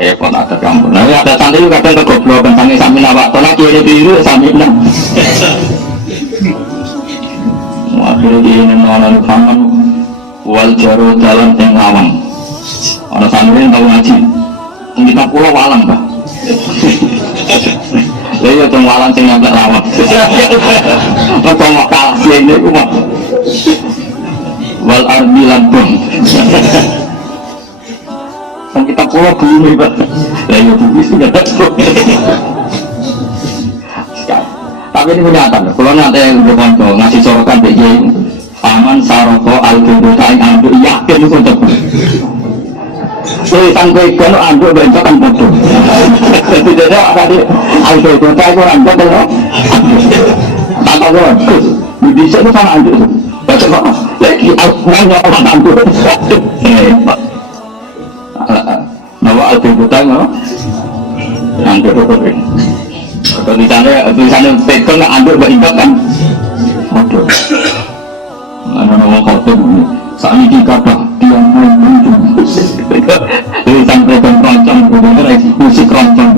Repot ada kampus. Nah ada santri kadang kegoblokan sangi samin awak. Tolak kiri biru samin. Akhirnya ini nonton pangan wal jaro dalam tengawang. Orang santri yang tahu ngaji. Kita pulau walang bah. Lalu yang walang sing nempel lawang. Betul mau kalah dia ini cuma. Wal ardi lambung. Kan kita pulau bumi bah. Lalu bumi sudah ada. Tapi ini kenyataan, kalau nanti yang berkontrol ngasih sorokan begini aman saroko al-jodoh saing anduk yakin itu untuk tulisan kwegan anduk bentuk kan bodoh jadi tadi al-jodoh saing anduk itu tanpa gue di sini sama anduk baca kok lagi al-jodoh orang anduk soal debutan no anduk kalau tulisannya tekan nggak anduk mbak Indah kan aduh mana ngomong khotib saat ini kata dia tulisan tekan keroncong musik keroncong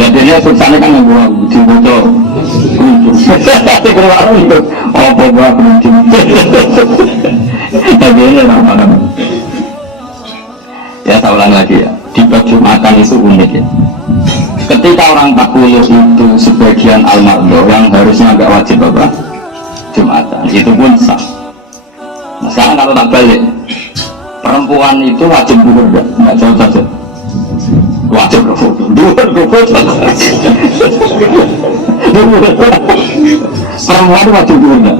jadinya tulisannya kan yang gua dibaca tapi kalau itu apa gua berhenti tapi ini nama ya saya ulang lagi ya di Jumatan itu unik ya ketika orang 40 itu sebagian almarhum yang harusnya nggak wajib apa Jumatan itu pun sah. Nah, sekarang kalau tak balik perempuan itu wajib duhur nggak jauh saja wajib duhur perempuan wajib duhur nggak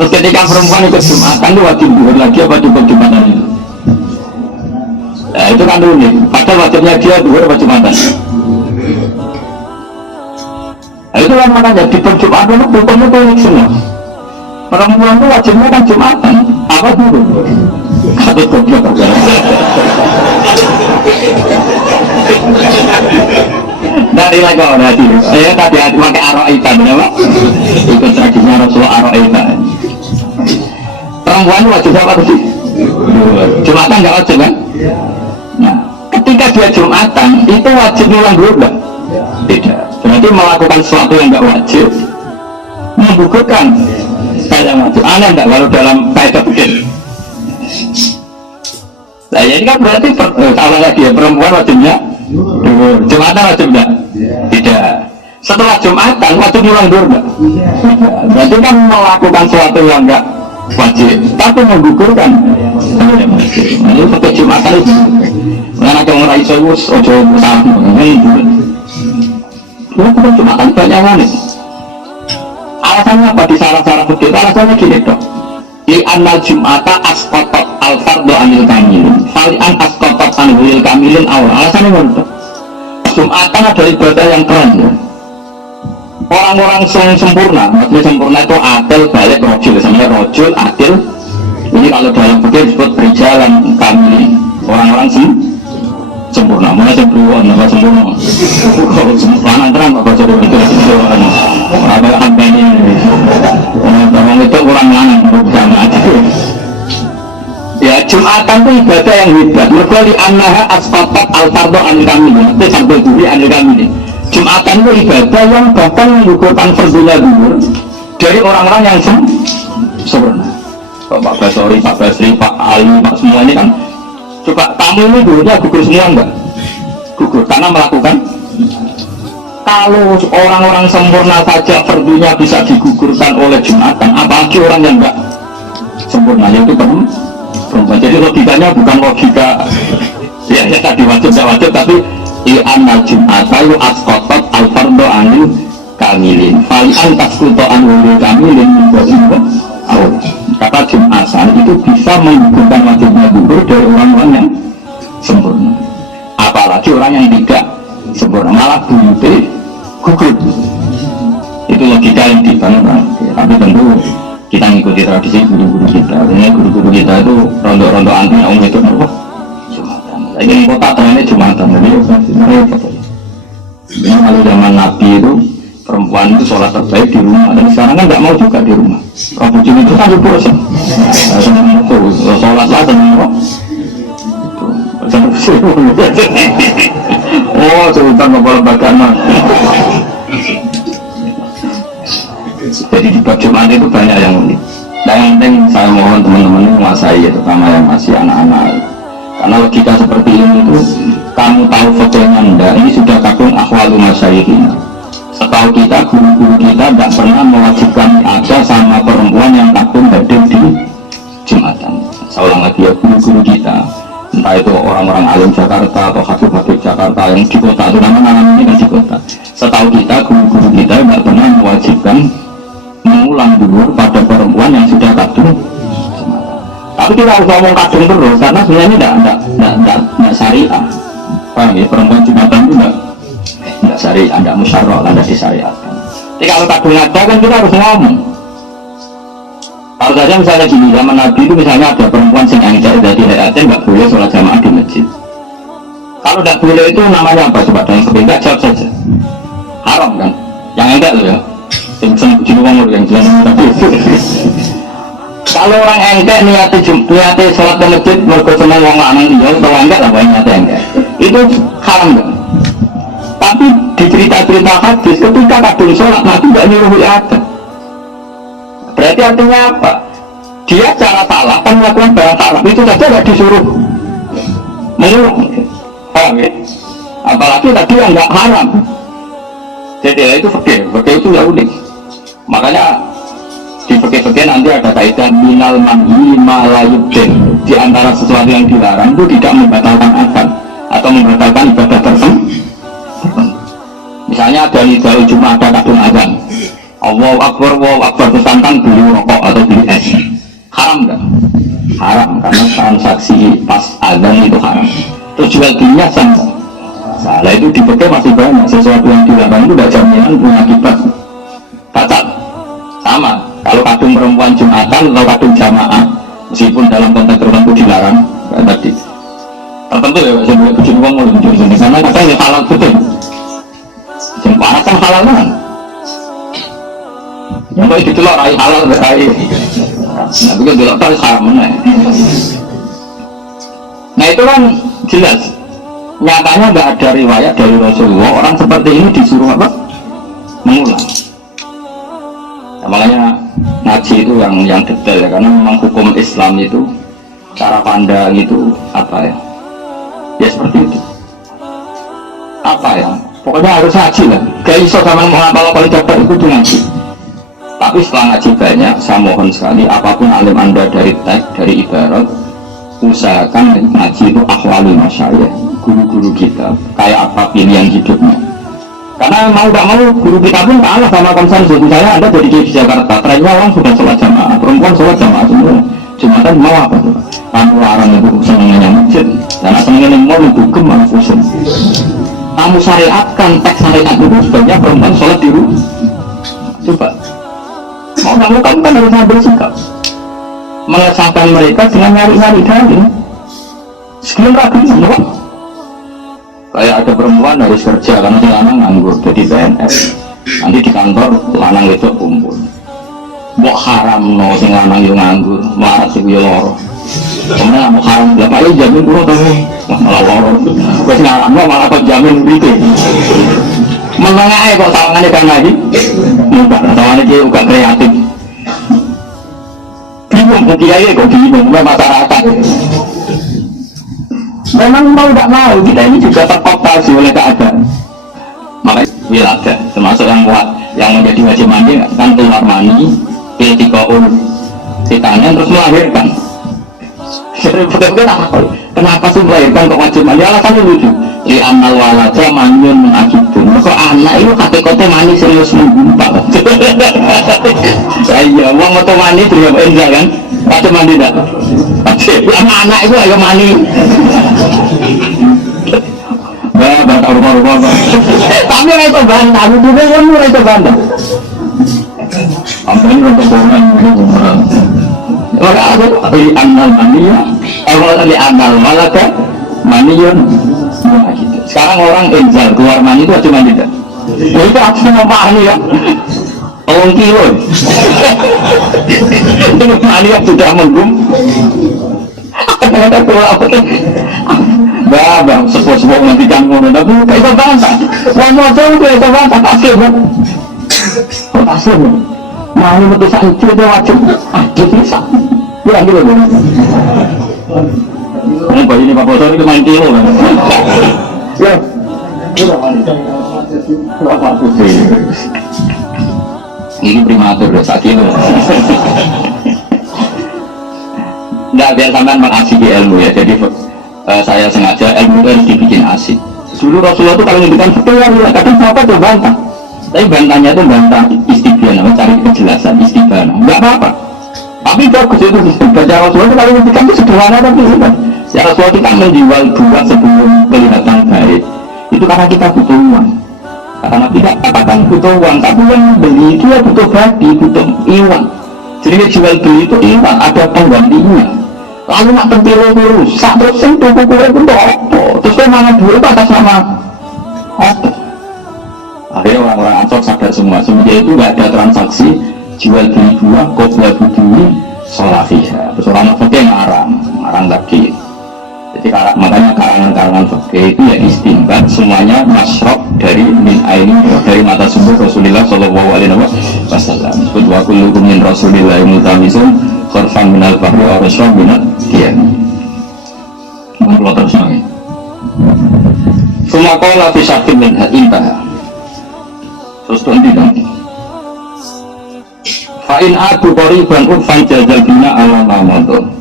terus ketika perempuan ikut Jumatan itu wajib duhur lagi apa di Jumatan itu. Nah, itu kan unik, padahal wajibnya dia duhur apa Jumatan. Nah, itu kan makanya di Jumatan itu hukumnya itu unik semua. Perempuan itu wajibnya kan Jumatan, apa duhur? Kata goblok aja. Dari lagi orang hati, saya tadi hati pakai aroitan, ya Pak? Ikut tradisinya Rasulullah aroitan. Perempuan itu wajibnya apa sih? Jumatan nggak wajib kan? Nah, ketika dia Jumatan itu wajib ngulang dulu enggak? Tidak. Berarti melakukan sesuatu yang enggak wajib menggugurkan yang wajib. Aneh enggak kalau dalam kaidah fikih? Nah, ini kan berarti kalau lagi ya perempuan wajibnya Jumatan wajib enggak? Tidak. Setelah Jumatan wajib ngulang dulu enggak? Berarti kan melakukan sesuatu yang enggak wajib, tapi menggugurkan. Ini pakai Jumatan itu. Karena kalau orang iso wis ojo salah. Ini Jumatan banyak banget. Alasannya apa di salah-salah fikih? Alasannya gini dok. Li annal Jum'ata asqatat al-fardhu anil kamilin. Fali an asqatat anil kamilin awal. Alasannya mana? Jum'atan adalah ibadah yang keren. Ya. Orang-orang sempurna, maksudnya sempurna itu adil, balik, rojul. Sebenarnya rojul, adil. Ini kalau dalam fikih disebut berjalan kamilin. Orang-orang sempurna, mana sempurna, apa sempurna? Kalau sempurna terang apa jadi itu sempurna? Apa apa ini? Orang itu orang lanang bukan aja. Ya Jumatan itu ibadah yang hebat. Mereka di annaha asfatat al-fardhu anil kamilin. Itu sampai duri anil kamilin. Jumatan itu ibadah yang bahkan menggugurkan fardunya dulu dari orang-orang yang sempurna. Pak Basori, Pak Basri, Pak Ali, Pak semua ini kan. Coba kamu ini dulunya gugur semua enggak? Gugur karena melakukan. Kalau orang-orang sempurna saja fardunya bisa digugurkan oleh Jumatan, apalagi orang yang enggak sempurna, yaitu perempuan. Jadi logikanya bukan logika ya tadi wajib tidak wajib, tapi anna Jum'ata yu asqatat al-fardhu anil kamilin fali an tasqutu anil kamilin menjadi awal. Kata Jum'atan itu bisa menggugurkan wajibnya gugur dari orang-orang yang sempurna, apalagi orang yang tidak sempurna malah buyute gugur. Itu logika yang dibangun. Tapi tentu kita mengikuti tradisi guru-guru kita. Ini guru-guru kita itu rondo-rondo anti itu apa? Jumatan. Saya ingin kota trennya Jumatan. Jadi ini kalau zaman Nabi itu perempuan itu sholat terbaik di rumah, dan sekarang kan nggak mau juga di rumah. Rabu Jumat itu kan bosan. Sholat lah dan mau. Oh, sebentar kepala bagaimana? Jadi di bab Jumat itu banyak yang unik. Dan yang penting saya mohon teman-teman menguasai, terutama yang masih anak-anak. Karena logika seperti ini itu kamu tahu fotonya enggak, ini sudah kadung akhwalu masyayikhina. Setahu kita, guru-guru kita tidak pernah mewajibkan ada sama perempuan yang kadung hadir di Jumatan. Saya ulang lagi ya, guru-guru kita, entah itu orang-orang alim Jakarta atau habib-habib Jakarta yang di kota, itu nama-nama ini kan di kota. Setahu kita, guru-guru kita tidak pernah mewajibkan mengulang dulu pada perempuan yang sudah kadung. Tapi kita harus ngomong kadung terus, karena sebenarnya ini tidak syariah. Paham ya, perempuan Jumatan itu tidak syariah, tidak musyarrah, tidak disyariatkan. Jadi kalau kadung ada kan kita harus ngomong. Kalau saja misalnya gini, zaman Nabi itu misalnya ada perempuan yang jadi hayatin nggak boleh sholat jamaah di masjid. Kalau tidak boleh itu namanya apa coba dalam fikih? Enggak, jawab saja. Haram kan? Yang enggak loh ya. Yang jenuh yang jelas. Kalau orang engkek niati sholat ke masjid mergo seneng wong lanang dia atau enggak lah niati engkek. Itu haram kan? Tapi di cerita-cerita hadis ketika kadung sholat Nabi tidak nyuruh ada. Berarti artinya apa? Dia cara salah kan melakukan barang salah itu saja tidak disuruh mengulang. Paham ya? Apalagi tadi yang nggak haram. Jadi itu fikih itu ya unik. Makanya di fikih nanti ada kaitan minal manhi malayudin. Di antara sesuatu yang dilarang itu tidak membatalkan azan atau membatalkan ibadah tertentu. Misalnya ada nidau Jumat ada kadung azan. Allahu Akbar terus tantang beli rokok atau beli es. Haram kan? Haram karena transaksi pas azan itu haram. Terus jual belinya sama. Salah itu di fikih masih banyak sesuatu yang dilarang itu tidak jaminan punya akibat batal. Sama kalau kadung perempuan Jumatan atau kadung jamaah meskipun dalam konteks tertentu dilarang tadi tertentu ya sebelum bujur uang mau bujur ini karena katanya halal betul. Jemaah kan halal kan? Yang baik itu lah rai halal rai. Nah begitu dulu harus haram mana? Nah itu kan jelas. Nyatanya nggak ada riwayat dari Rasulullah orang seperti ini disuruh apa? Mengulang. Nah, makanya ngaji itu yang detail ya karena memang hukum Islam itu cara pandang itu apa ya? Ya seperti itu. Apa ya? Pokoknya harus ngaji lah. Gak iso sama menghafal kalau dapat itu tuh ngaji. Tapi setelah ngaji banyak, saya mohon sekali apapun alim anda dari teks, dari ibarat, usahakan ngaji itu ahwali masyayikh, guru-guru kita, kayak apa pilihan hidupnya. Karena mau tak mau guru kita pun kalah sama konsensus. Misalnya anda jadi di Jakarta, trennya orang sudah sholat jamaah, perempuan sholat jamaah semua. Jumatan mau apa tuh? Kamu larang itu senengnya masjid, dan senengnya mau itu gemar pusing. Kamu syariatkan teks syariat itu sebenarnya perempuan sholat di rumah. Coba mau tak mau kamu kan harus ambil sikap mengesahkan mereka dengan nyari-nyari dalil. Sebelum ragu semua kayak ada perempuan harus kerja karena si lanang nganggur jadi PNS nanti di kantor lanang itu kumpul mau haram no si lanang yang nganggur marat si kuya loro kemudian mau haram lah pak jamin dulu tahu malah loro wes ngaram no malah kok jamin gitu menengah kok sawangannya kan lagi enggak sawangannya dia juga kreatif bingung kiai kok bingung masyarakat. Memang mau tidak mau kita ini juga terkooptasi oleh keadaan. Makanya wiladah termasuk yang kuat yang menjadi wajib mandi kan keluar mani ketika ditanya terus melahirkan. Jadi betul-betul kenapa sih melahirkan kok wajib mandi? Alasannya lucu. Li amal walada manyun menakibun. Kok anak itu kate-kate mani serius menggumpal. Iya, uang moto mani terima enggak kan? Wajib mandi tak? Anak itu ayo mani. Bantah rumah-rumah. Tapi orang itu bantah, aku juga orang itu bantah. Apa ini untuk komen? Orang aku li anal mania, awal li anal malaka maniun. Sekarang orang inzal keluar mani itu cuma tidak. Itu aku mau mani ya. Orang kilo. Itu mani yang sudah menggum. Ada keluar bang, sepuh-sepuh nanti kamu tapi itu bantah. Mau itu bantah pasti bang. Pasti bang. Mau betul sancu itu wajib. Wajib bisa. Ya gitu bang. Kamu bayi ini Pak Bosor itu main kilo kan? Ya. Ini primatur dosa kilo. Nggak biar sampean mengasih ilmu ya. Jadi saya sengaja ilmu itu harus dibikin asik. Dulu Rasulullah itu kalau ngendikan setelah kadang apa tuh bantah. Tapi bantahnya itu bantah istiqomah, cari kejelasan istiqomah. Enggak apa-apa. Tapi bagus itu baca Rasulullah itu kalau ngendikan itu sederhana tapi hebat. Ya Rasulullah kita menjual buah sebelum kelihatan baik. Itu karena kita butuh uang. Karena tidak katakan butuh uang, tapi yang beli itu ya butuh bagi, butuh iwan. Jadi jual beli itu iwan, ada penggantinya. Lalu nak tempilo rusak terus sing tuku kue pun apa terus mana dulu atas nama apa? Akhirnya orang-orang Ansor sadar semua, semenjak itu nggak ada transaksi jual beli buah, qobla budui, sholafiyah. Terus orang fakih ngarang lagi. Jadi makanya karangan-karangan fakih itu ya istimbat semuanya masrob dari min aini, dari mata sumber Rasulullah Shallallahu Alaihi Wasallam. Sebut wa kullu min Rasulillah mutamisun khurfan minal bahri wa rasul minat dian. Menurut terus lagi. Semua kau lah bisa min intah. Terus nanti dong. Fa'in adu qoriban urfan jajal bina ala mamadun.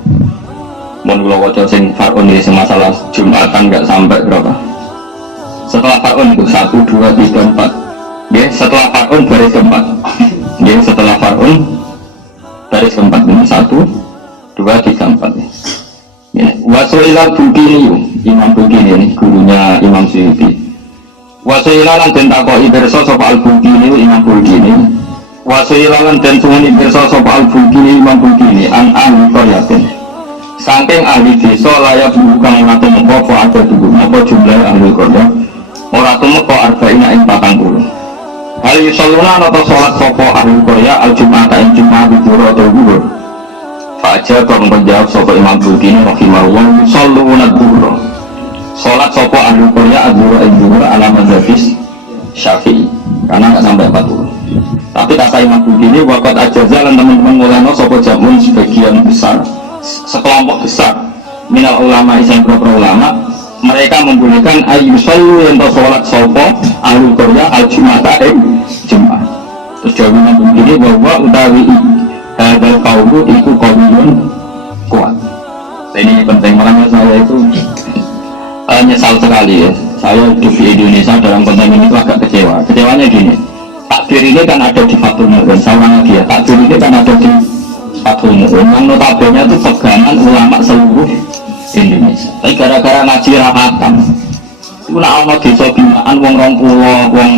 Menurut wajah sing Far'un ini masalah Jumatan nggak sampai berapa? Setelah Far'un itu 1, 2, 3, 4. Ya, setelah Far'un baris keempat. Ya, setelah Far'un baris keempat ini 1, 2, 3, 4. Ya, Wasuilal Bukini, Imam Bukini ini gurunya Imam Suyuti. Wasuilalan dan takoi berso sopa al-Bukini Imam Bukini. Wasuilalan dan sungguh berso sopa al-Bukini Imam Bukini an Koryatin. Saking ahli desa layak bukan ratu meko ada dulu apa jumlah ahli korya orang tu meko arba'ina ing 40. Hal yusalluna atau sholat sopo ahli korya al-Jum'ah ing Jum'ah bidura atau gugur. Fajar kalau menjawab sopo Imam Bukini rahimahullah yusalluna dhuhra. Sholat sopo ahli korya al-Dhuhra ing dhuhra ala mazhabis Syafi'i karena nggak sampai 40. Tapi kata Imam Bukini wakat ajazah dan teman-teman mulai sopo jamun sebagian besar sekelompok besar minal ulama isang beberapa ulama mereka membolehkan ayyusallu yang sholat sopo ahli korya al-Jum'ata Jum'ah. Terus jawabannya begini bahwa utawi hadal kaumu itu kaumiyun kuat. Ini penting, makanya saya itu nyesal sekali ya, saya hidup di Indonesia dalam konteks ini itu agak kecewanya gini, takbir ini kan ada di Fathul Mu'in, saya ulang lagi ya, takbir ini kan ada di Fathul Mu'in yang notabene itu pegangan ulama seluruh Indonesia. Tapi gara-gara ngaji rahatan itu nak ono desa binaan wong 20, wong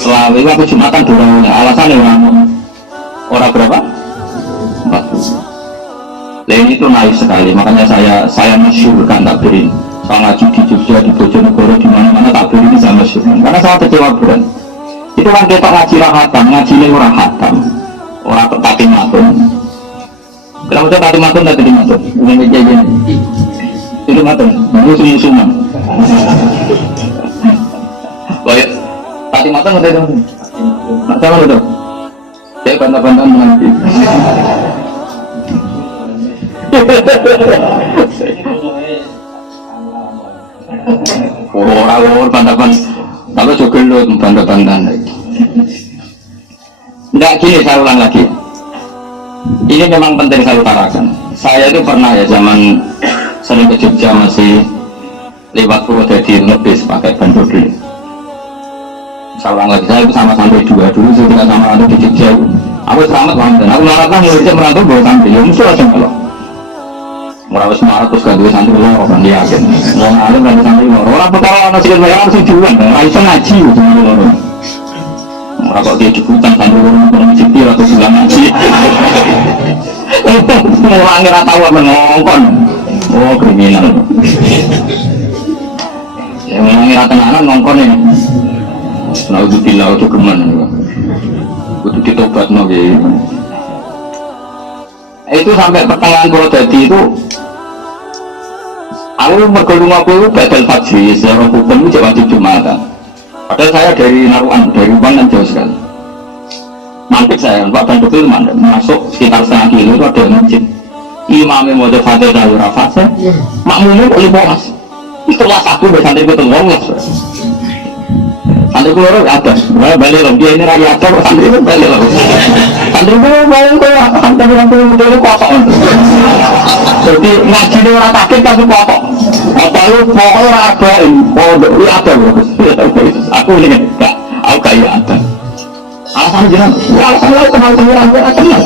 selawe aku Jumatan dorong alasannya orang berapa? 40. Lain itu naif sekali, makanya saya masyhurkan takbir ini. Saya ngaji di Jogja, di Bojonegoro, di mana-mana takbir ini saya masyhurkan karena saya kecewa berat. Itu kan kita ngaji rahatan, ngaji ini orang hatam, orang tapi matun. Kenapa saya tadi matun tadi matun? Umum aja ini. Itu matun, musuh-musuhan. Baik, tadi matun atau itu? Nak sama betul. Saya bantah-bantahan menanti. Orang bantah-bantahan, tapi juga lu bantah-bantahan. Enggak gini, saya ulang lagi. Ini memang penting saya utarakan. Saya itu pernah ya zaman sering ke Jogja masih lewat Purwodadi lebih pakai ban dodol. Saya ulang lagi, saya itu sama santri 2 dulu, saya tidak sama santri di Jogja. Aku selamat banget, aku larang muridnya merantau bawa santri, ya mesti aja kalau merawat semangat terus gak duit santri lo, orang dia yakin mau ngalim dan santri lo, orang perkara orang sikit bayar harus tujuan, raisa ngaji sama lo orang kok dia dibutan santri lo ngomong cipir atau sudah ngaji ngulangin atau apa ngongkon oh kriminal ya ngulangin atau ngongkon ya nah itu bilau itu geman itu ditobat nabi itu sampai pertengahan Purwodadi itu aku bergolong aku itu badal fajri secara hukum itu wajib Jumatan padahal saya dari Naruan, dari Ubang dan jauh sekali mampir saya, Pak Banduk itu masuk sekitar setengah kilo itu ada masjid imamnya mau ada fatih dan rafat makmumnya boleh bolas itu kelas aku bersantri betul bolas santri keluar ada, balik loh dia ini rakyat kok santri itu balik loh santri itu balik kok santri yang betul kosong jadi ngaji ini orang takut tapi kosong apa lu pokoknya orang adain pondok lu ada aku ini enggak aku kayak ada alasan jangan alasan lu kenal semua kenal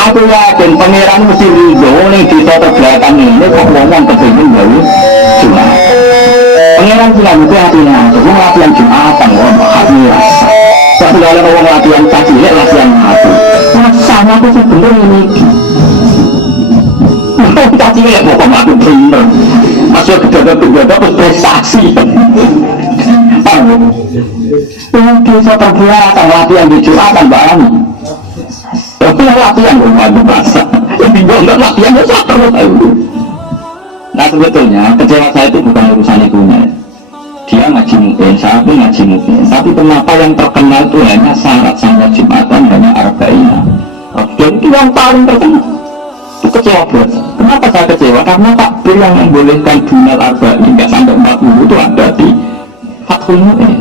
aku yakin pangeran mesti ridho nih bisa terbelakang ini kok ngomong kepingin baru cuma pangeran bilang itu hatinya aku latihan Jumatan hatinya tapi kalau ngomong latihan caci latihan hati sama aku sebenarnya ini caci ya pokok aku bener. Masuk kejaga prestasi. Desa terbelakang latihan di Jumatan barang. Tapi latihan bukan bahasa. Tinggal nggak latihan ya satu. Nah sebetulnya kecewa saya itu bukan urusan itunya. Dia ngaji mungkin, saya pun ngaji mungkin. Tapi kenapa yang terkenal itu hanya syarat sampai Jumatan hanya arba'ina. Dan itu yang paling terkenal. Itu kecewa buat saya. Kenapa saya kecewa? Karena takbir yang membolehkan dunal arba'in nggak sampai 40 itu ada di Fathul Mu'in.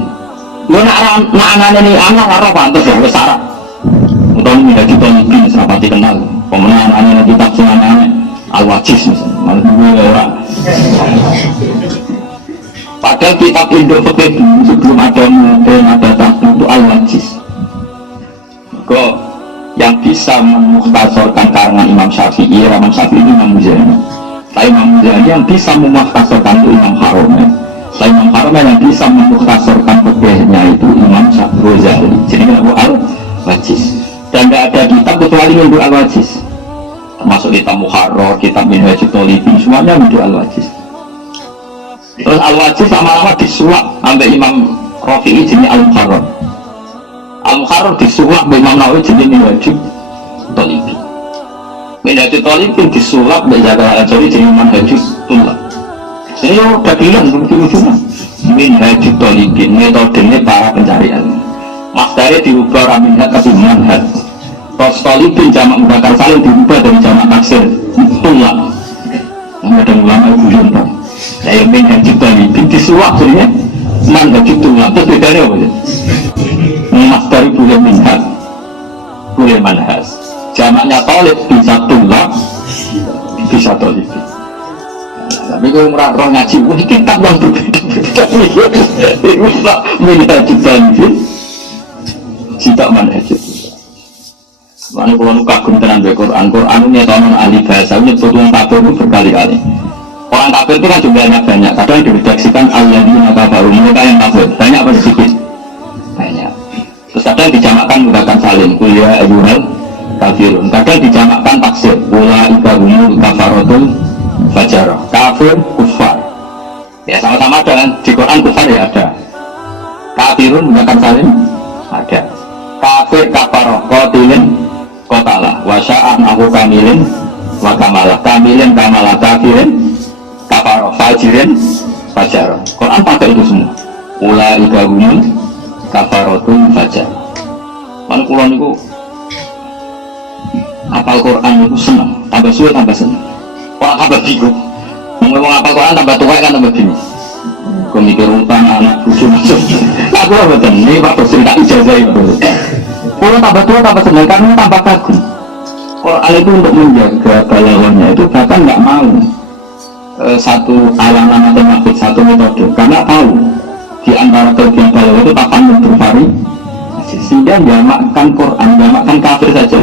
Lo nak anak-anak ini anak arah pantas ya, wes sarap. Untuk ini tidak kita mungkin serapati kenal. Pemenang anak-anak kitab anak Al-Wajiz misalnya, malah dua orang. Padahal kitab Indo-Fikih sebelum ada Mu'in, ada Tahtu itu Al-Wajiz. Kok yang bisa memukhtasarkan karangan Imam Syafi'i, Imam Syafi'i itu Imam Muzani. Tapi Imam Muzani yang bisa memukhtasarkan itu Imam Haromen. Selain Imam Haromen yang bisa memukhtasarkan fikihnya itu Imam Ghazali. Jadi kenapa Al-Wajiz? Dan tidak ada kitab kecuali untuk Al-Wajiz. Termasuk kitab Muharrar, kitab Minhajul Talibin, semuanya untuk Al-Wajiz. Terus Al-Wajiz lama-lama disulap sampai Imam Rafi'i jadi Al-Muharrar. Al-Muharrar disulap sampai Imam Nawawi jadi Minhajul Talibin. Minhajul Talibin disulap sampai Jaka Al-Jari jadi Minhajul Tulab. Ini udah bilang cuma Minhajul Talibin, metodenya para pencari ilmu. Masdarnya diubah raminhat ke manhaj. Terus Talibin jamak mudzakkar salim diubah dari jamak taksir Tulab. Yang ada ulama itu jumpa. Saya Minhajul Talibin disuap jadinya Manhajul Tulab. Terus bedanya apa ya? Masdar boleh minhaj, boleh manhaj. Jamaknya Talib bisa Tulab, bisa Talibin. Tapi kalau merah-merah ngaji, ini kitab yang berbeda-beda. Itu tak Minhajul Talibin, tidak Manhajul Tulab. Mana kalau kagum tenan be Quran ini tahun ahli bahasa, nyebut orang kafir itu berkali-kali. Orang kafir itu kan jumlahnya banyak. Kadang diredaksikan alladzina kafaru, mereka yang kafir. Banyak apa sedikit? Banyak. Terus kadang dijamakkan menggunakan salim, kuliah ayyuhal kafirun. Kadang dijamakkan taksir, ulaika humul kafarotul fajar, kafir, kufar. Ya sama-sama ada kan, di Quran kufar ya ada. Kafirun menggunakan salim ada. Kafir, kafaroh, qatilin, qatalah, wasya'an aku kamilin wa kamalah, kamilin, kamalah, kafirin, kafaroh, fajirin, fajar. Quran pakai itu semua. Ulaika humul kafarotul fajar. Mana Quran itu apal Quran itu senang, tambah suwe tambah senang. Orang tambah bingung. Ngomong apal Quran tambah tua kan tambah bingung. Kau mikir utang anak cucu macam. Aku lah betul. Ini Pak Presiden tak ijazah itu. Orang tambah tua tambah senang karena tambah kagum. Quran itu untuk menjaga balaghahnya itu bahkan nggak mau satu alaman matematik, satu metode, karena tahu di antara kelebihan balaghah itu tapan bervariasi. Sehingga jamakkan Quran, jamakkan kafir saja.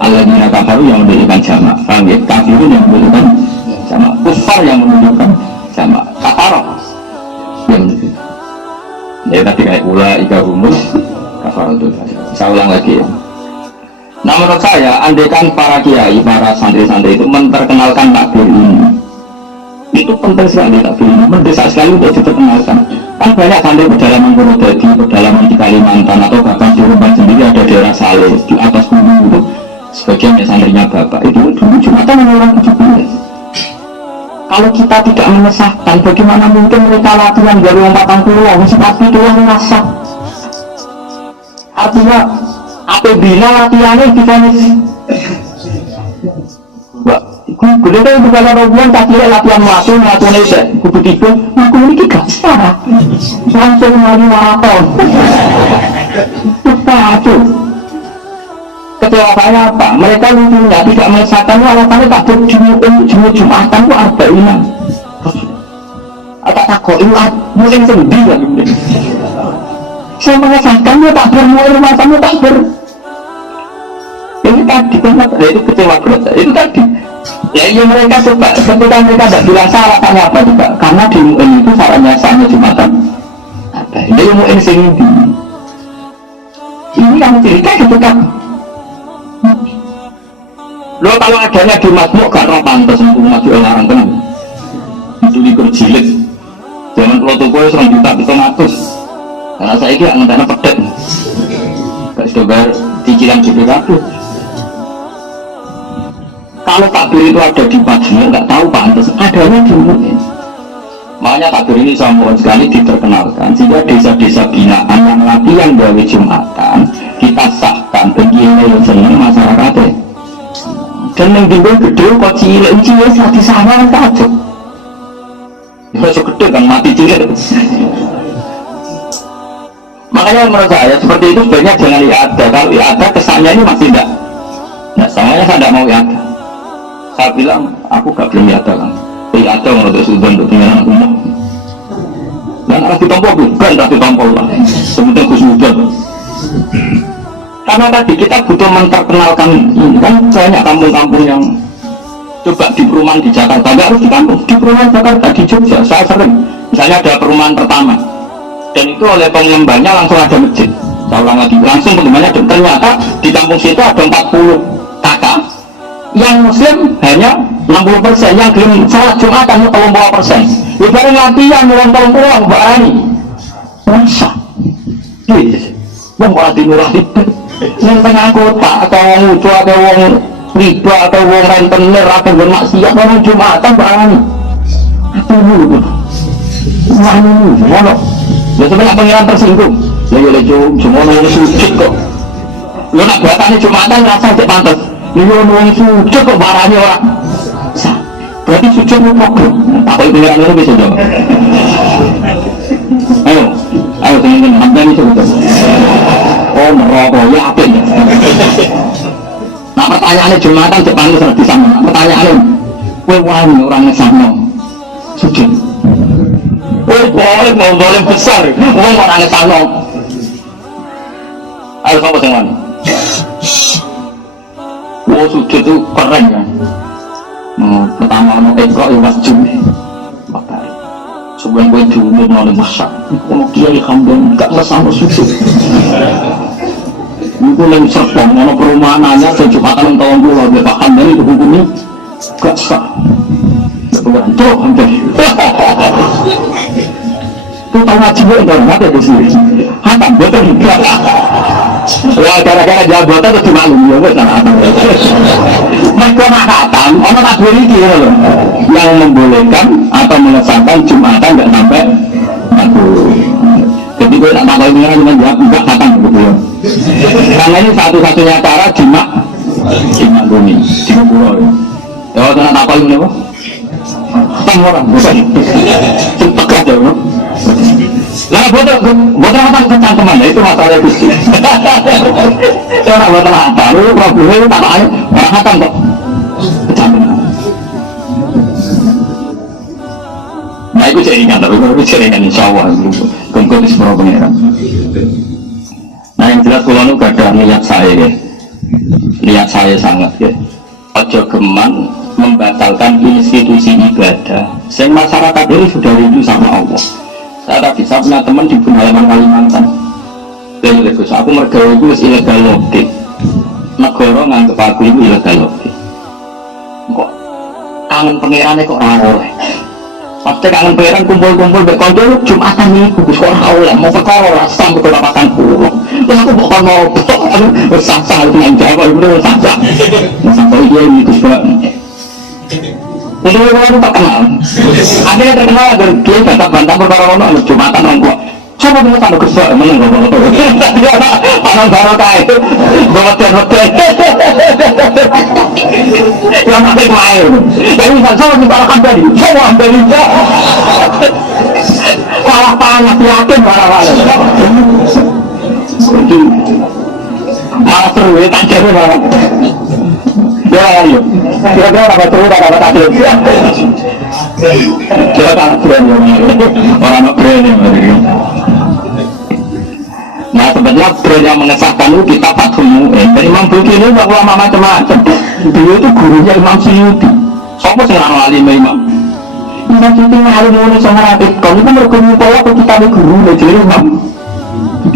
Alladzina kafaru yang menunjukkan jamak, paham ya? Kafirun yang menunjukkan jamak, kufar yang menunjukkan jamak, kafaroh yang menunjukkan. Ya tadi kayak ulaika humul kafarotul fajar. Saya ulang lagi ya. Nah menurut saya, andaikan para kiai, para santri-santri itu memperkenalkan takbir ini, itu penting sekali takbir ini, mendesak sekali untuk diperkenalkan. Kan banyak santri pedalaman Purwodadi, pedalaman di Kalimantan, atau bahkan di rumah sendiri ada daerah Saleh, di atas gunung itu sebagian ya santrinya bapak itu dulu Jumatan orang 17. Kalau kita tidak mengesahkan, bagaimana mungkin mereka latihan dari 40 masih pasti itu yang mengasah. Artinya apabila latihannya kita gue itu bukan orang kaki latihan melakukan itu kudu tiba aku ini gak salah langsung lari maraton itu kecewa saya apa? Mereka lucunya tidak mengesahkan alasannya tak Jumatan itu arba'ina atau takut itu mungkin sendiri lagi saya mengesahkan itu tak bermuir macamnya tak ber ini tadi itu kecewa berat itu tadi ya iya mereka coba ketika mereka tidak bilang salah tanya apa juga karena di UN itu sarannya sama Jumatan ada ini UN sendiri ini yang cerita gitu kan Lo kalau adanya di Majmuk karena pantas untuk maju larang tenang. Itu likur jilid. Jangan kalau tuh gue 1 juta bisa ngatus. Karena saya ini ngentena pedet. Gak sudah bayar cicilan BPKB. Kalau takbir itu ada di Majmuk nggak tahu pantas. Adanya di Majmuk. Makanya takbir ini saya mohon sekali diterkenalkan sehingga desa-desa binaan yang latihan gawe Jumatan kita sahkan begini yang seneng masyarakatnya. Dan yang tinggal gede kok cilik lagi sama kan takjub. Ya gede kan mati cilik. Makanya menurut saya seperti itu sebenarnya jangan ada. Kalau ada kesannya ini masih tidak. Nah, soalnya saya tidak mau ada. Saya bilang aku gak belum ada kan. Ada menurut Sudan untuk pengenalan umum. Dan harus ditompok bukan harus ditompok lah. Sebetulnya Sudan. Karena tadi kita butuh memperkenalkan ini kan banyak kampung-kampung yang coba di perumahan di Jakarta, nggak harus di kampung, di perumahan Jakarta, di Jogja, saya sering misalnya ada perumahan pertama dan itu oleh pengembangnya langsung ada masjid, saya ulang lagi, langsung pengembangnya dan ternyata di kampung situ ada 40 kakak yang muslim hanya 60%, yang belum sholat Jumatan 30%, ya bareng latihan pulang barani masa yang berarti murah itu yang tengah kota atau orang lucu atau orang riba atau orang rentenir atau bermaksiat orang Jumatan barani apa dulu mana ya sebenarnya pengiran tersinggung ya ya cuma orang sujud kok lu nak buatannya Jumatan rasa cek pantas lu orang sujud kok barani orang berarti sujud lu problem apa itu pengiran lu bisa jawab ayo teman-teman hamdan itu betul oh merokok ya apa ya nah pertanyaannya Jumatan Jepang itu di sana pertanyaannya wani orangnya sama sujud boleh besar orangnya sama ayo sama yang wani sujud itu keren kan pertama mau tengok ya pas jumlah sebelum gue diumur oleh masak kalau kiai hamdan gak masalah sujud itu yang serpong kalau perumahannya dan Jumatan tahun dulu dia Pak Hamdan itu hukumnya gak sah gak berantuk hampir itu tahu ngaji gue enggak ada di sini hatam betul juga ya gara-gara jabatan itu dimaklum ya gue sana hatam mereka nak hatam orang tak beri dia loh yang membolehkan atau mengesahkan Jumatan gak sampai aku jadi gue tak tahu ini cuma jawab enggak hatam gitu ya karena ini satu-satunya cara jimak bumi di pulau ya kalau tak tahu ini apa hatam orang bukan tegas ya bro lah botol hatam kecangkeman itu masalah itu orang botol hatam lu problemnya tak tahu orang hatam kok kecangkeman nah itu saya ingat tapi kalau saya ingat insya Allah kongkong di sebuah pengeran nah yang jelas kalau itu gak ada niat saya sangat ya ojo geman membatalkan institusi ibadah sehingga masyarakat ini sudah rindu sama Allah. Saya tadi saya punya teman di Halaman Kalimantan dan aku mergawe itu ilegal logik negara nganggep aku itu ilegal logik kok kangen pengerannya kok oleh pasti kangen pengeran kumpul-kumpul berkontrol Jumatan itu sekolah oleh mau perkara rasa betul dapatkan pulau ya aku bukan mau bersasa itu yang jawa itu bersasa sampai dia itu sebab untuk orang tak kenal akhirnya terkenal agar dia bantah-bantah perkara-kara Jumatan nongkok siapa punya tanda kesel menang panang barokah itu betul-betul yang nanti main tapi sama dibarakan tadi semua dari malah panas yakin malah seru ya tak jauh malah ya ayo kira-kira apa seru apa tadi kira tak brand orang brand nah sebenarnya brand yang mengesahkan itu kita Fathul dan Imam Bukhari ini gak ulama macam-macam beliau itu gurunya Imam Suyuti siapa sih orang alim Imam Suyuti ngalim ini sama Rakyat kalau itu mereka pola ke kita ada guru jadi Imam